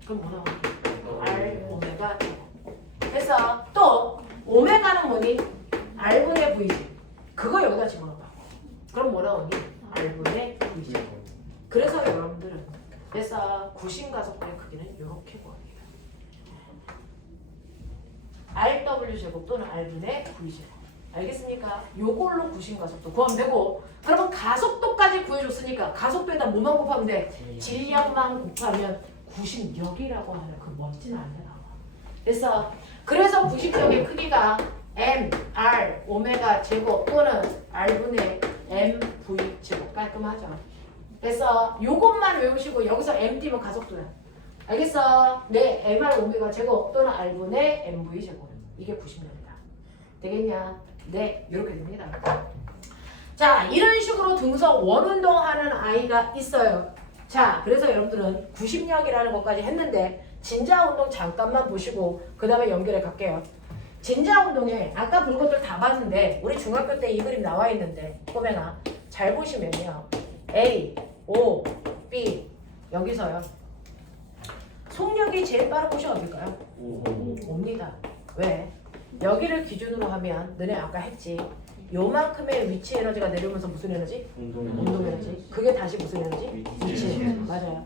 그럼 뭐 나오니? R 오메가 됐어. 또 오메가는 뭐니? R분의 V지. 그거 여기다 집어넣어. 그럼 뭐 나오니? R분의 V지. 그래서 여러분들은 그래서 구신가속도의 크기는 이렇게 구합니다. RW 제곱 또는 R분의 V 제곱. 알겠습니까? 요걸로 구신가속도 구하면 되고 그러면 가속도까지 구해줬으니까 가속도에다 뭐만 곱하면 돼? 질량만 곱하면 구신력이라고 하는 그 멋진 안에 나와. 됐어? 그래서 구신력의 크기가 M, R, 오메가 제곱 또는 R분의 MV 제곱 깔끔하죠? 됐어? 요것만 외우시고 여기서 M 띄면 가속도야. 알겠어? 네, MR 오메가 제곱 또는 R분의 MV 제곱. 이게 구신력이다. 되겠냐? 네, 이렇게 됩니다. 자, 이런 식으로 등서 원운동하는 아이가 있어요. 자, 그래서 여러분들은 구심력이라는 것까지 했는데 진자 운동 잠깐만 보시고 그 다음에 연결해 갈게요. 진자 운동에 아까 본 것들 다 봤는데 우리 중학교 때 이 그림 나와 있는데 꼬맹아 잘 보시면요. A, O, B 여기서요. 속력이 제일 빠른 곳이 어딜까요? 옵니다. 왜? 여기를 기준으로 하면 너네 아까 했지. 요만큼의 위치 에너지가 내려오면서 무슨 에너지? 운동 에너지. 그게 다시 무슨 에너지? 위치 에너지. 맞아요.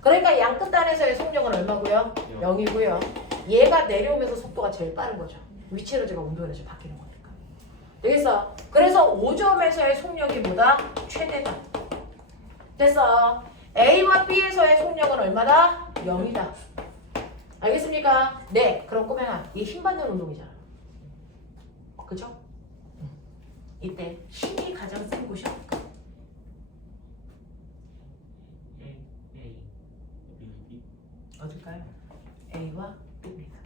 그러니까 양 끝단에서의 속력은 얼마고요? 0이고요. 얘가 내려오면서 속도가 제일 빠른 거죠. 위치 에너지가 운동 에너지 바뀌는 거니까. 되겠어? 그래서 5점에서의 속력이 뭐다? 최대다. 됐어? A와 B에서의 속력은 얼마다? 0이다. 알겠습니까? 네. 그럼 꼬맹아, 이게 힘받는 운동이잖아. 그쵸? 이때 힘이 가장 센 곳이 어딜까? 어딜까요? A와 B입니다.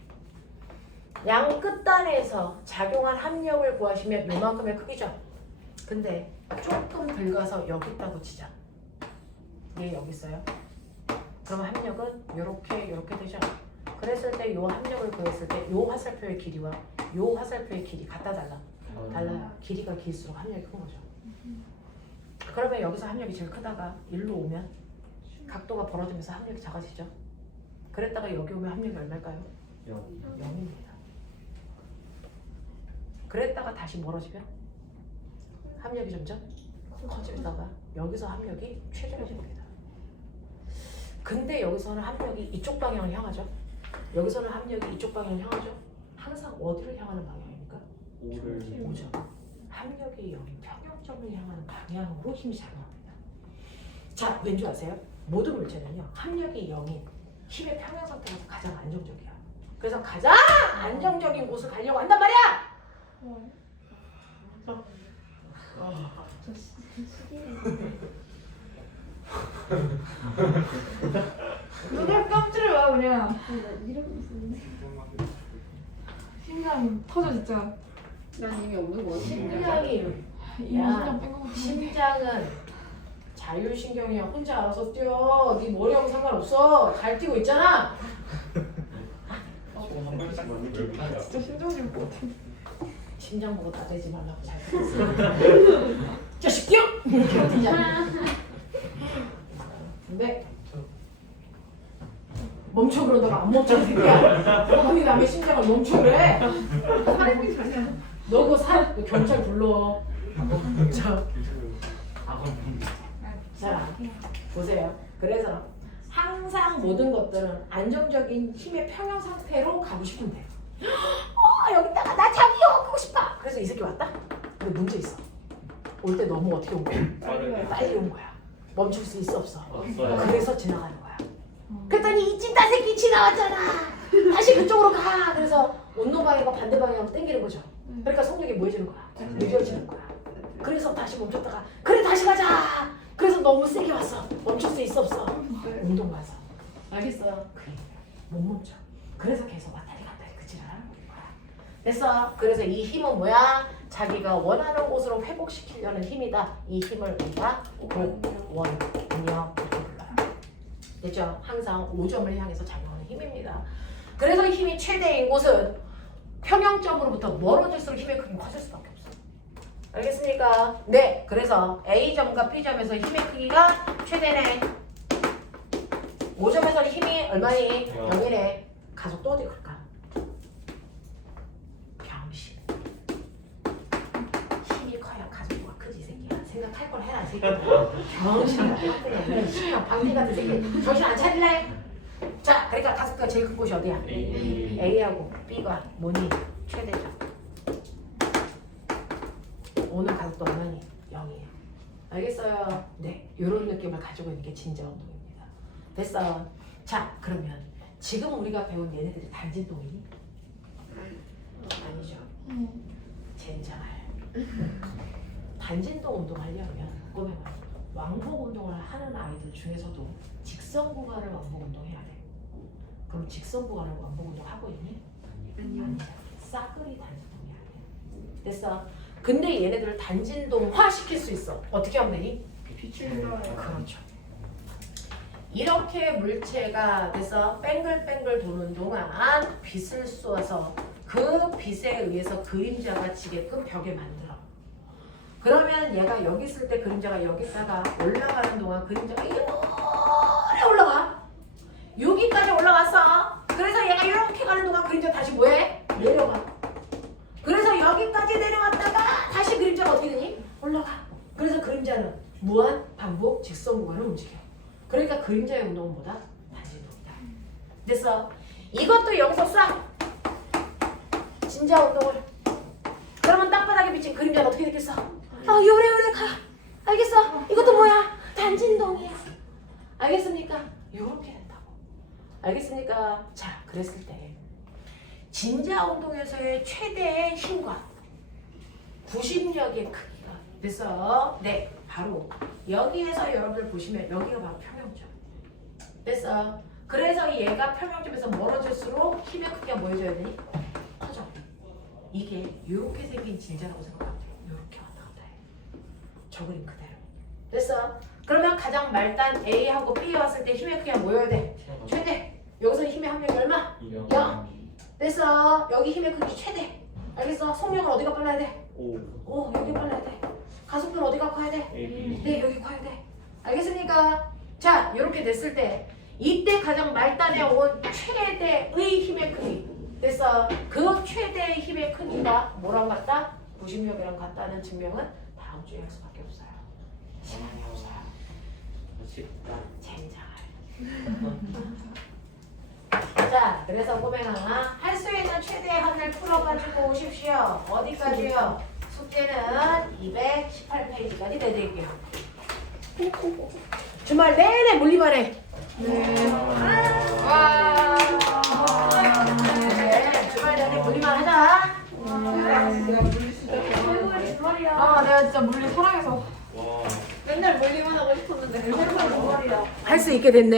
양 끝단에서 작용한 합력을 구하시면 요만큼의 크기죠? 근데 조금 긁어서 여기 있다고 치자. 얘 여기 있어요. 그럼 합력은 요렇게 되죠? 그랬을 때 요 합력을 구했을 때 요 화살표의 길이와 요 화살표의 길이 같다 달라? 달라요. 길이가 길수록 합력이 큰 거죠. 그러면 여기서 합력이 제일 크다가 일로 오면 각도가 벌어지면서 합력이 작아지죠. 그랬다가 여기 오면 합력이 얼마일까요? 0입니다. 그랬다가 다시 멀어지면 합력이 점점 커지다가 여기서 합력이 최대로 됩니다. 근데 여기서는 합력이 이쪽 방향을 향하죠. 여기서는 합력이 이쪽 방향을 향하죠. 항상 어디를 향하는 방향입니까? 5점. 합력이 여기 평형점을 향하는 방향으로 힘이 작용합니다. 자, 왠지 아세요? 모든 물체는요. 합력이 0인 힘의 평형 상태가 가장 안정적이야. 그래서 가장 안정적인 곳을 가려고 한단 말이야. 저 시계. 눈을 깜짝을 봐 그냥. 나 이러고 있었는데. 심장 터져 진짜. 난 이미 없는 거 같아. 심장이 이 야, 심장 뺀거 같은데. 심장은 자율신경이야. 혼자 알아서 뛰어. 네 머리하고 상관없어. 잘 뛰고 있잖아. 한 발씩만 왜 이렇게 하냐? 진짜 심장 지울 것 같아. 심장 보고 나대지 말라고 잘 들었어. 자식 뛰어! 이렇게 뛰잖아. 근데 멈춰 그러다가 안 멈춰 새끼야. 너희 남의 심장을 멈춰 그래. 사례비 전이야. 너 그거 경찰 불러. 자, 자 보세요. 그래서 항상 모든 것들은 안정적인 힘의 평형 상태로 가고 싶은데 여기다가 나 자기 엮고 싶어. 그래서 이 새끼 왔다? 근데 문제 있어. 올 때 너무 어떻게 온 거야? 빨리 온 거야. 멈출 수 있어 없어? 없어요. 그래서 지나가는 거야. 그랬더니 이 찐따 새끼 지나왔잖아. 다시 그쪽으로 가. 그래서 온도 방향과 반대 방향으로 당기는 거죠. 그러니까 속력이 뭐해지는 거야? 느려지는 거야. 그래서 다시 멈췄다가 그래 다시 가자. 그래서 너무 세게 왔어. 멈출 수 있어 없어? 운동 가서. 알겠어? 그래. 못 멈춰. 그래서 계속 왔다리 갔다리 그 지랄하는 거야. 됐어? 그래서 이 힘은 뭐야? 자기가 원하는 곳으로 회복시키려는 힘이다. 이 힘을 우리가 복원력 이렇게 불러요. 됐죠? 항상 5점을 향해서 작용하는 힘입니다. 그래서 힘이 최대인 곳은 평형점으로부터 멀어질수록 힘의 크기가 커질 수밖에 없어. 알겠습니까? 네. 그래서 A점과 B점에서 힘의 크기가 최대네. 5점에서는 힘이 얼마니? 0이네. 가속도 어디 클까? 병신. 힘이 커야 가속도가 크지 이 새끼야. 생각할 걸 해라 이 새끼야. 병신아. 신이야. 방귀 같은 새끼. 정신 안 차릴래? 자, 그러니까 가속도가 제일 큰 곳이 어디야? A하고 B가 뭐니? 최대죠. 오늘 가속도 얼마니? 0이에요. 알겠어요? 네. 이런 느낌을 가지고 있는 게 진짜 운동입니다. 됐어. 자, 그러면 지금 우리가 배운 얘네들이 단진동이니? 아니죠. 젠장할. 단진동 운동하려면 꼬매면 왕복 운동을 하는 아이들 중에서도 직선 구간을 왕복 운동해야 돼. 그럼 직선 구간을 왕복 운동 하고 있니? 아니요. 싸그리 단진동해야 돼. 됐어. 근데 얘네들을 단진동화 시킬 수 있어. 어떻게 하면 되니? 그렇죠. 이렇게 물체가 돼서 뱅글뱅글 도는 동안 빛을 쏘아서 그 빛에 의해서 그림자가 지게끔 벽에 만들어. 그러면 얘가 여기 있을 때 그림자가 여기다가 올라가는 동안 그림자가 이렇게 올라가. 여기까지 올라갔어. 그래서 얘가 이렇게 가는 동안 그림자 다시 뭐해? 내려가. 그래서 여기까지 내려왔다가 다시 그림자가 어떻게 되니? 올라가. 그래서 그림자는 무한 반복 직선 구간을 움직여. 그러니까 그림자의 운동은 뭐다? 단진동이다. 됐어. 이것도 여기서 쏴. 진자 운동을. 그러면 땅바닥에 비친 그림자는 어떻게 됐겠어? 요래 가. 알겠어? 이것도 뭐야? 단진동이야. 알겠습니까? 요렇게 된다고. 알겠습니까? 자, 그랬을 때 진자 운동에서의 최대의 힘과 구심력의 크기가 됐어. 네, 바로 여기에서 여러분들 보시면 여기가 바로 평형점. 됐어. 그래서 얘가 평형점에서 멀어질수록 힘의 크기가 뭐 해줘야 되니? 커져. 이게 이렇게 생긴 진자라고 생각하면 돼. 이렇게 왔다 갔다 해. 저 그림 그대로. 됐어. 그러면 가장 말단 A하고 B에 왔을 때 힘의 크기가 뭐여야 돼? 최대. 여기서 힘의 합력이 얼마? 0. 됐어. 여기 힘의 크기 최대. 알겠어? 속력은 어디가 빨라야 돼? 5. 여기 빨라야 돼. 가속도는 어디가 커야 돼? A, 네, 여기 커야 돼. 알겠습니까? 자, 이렇게 됐을 때 이때 가장 말단에 온 최대의 힘의 크기. 됐어. 그 최대의 힘의 크기가 뭐랑 같다? 부심력이랑 같다는 증명은 다음 주에 할 수밖에 없어요. 시간이 없어요. 쉽다. 젠장할. 자, 그래서 꼬맹아 할 수 있는 최대의 합을 풀어가지고 오십시오. 어디까지요? 숙제는 218페이지까지 내드릴게요. 주말 내내 물리반해. 와. 네, 주말 내내 물리반 하자. 내가 물리 시작해. 아, 내가 진짜 물리 사랑해서. 와. 맨날 물리만 하고 싶었는데. 할 수 있게 됐네.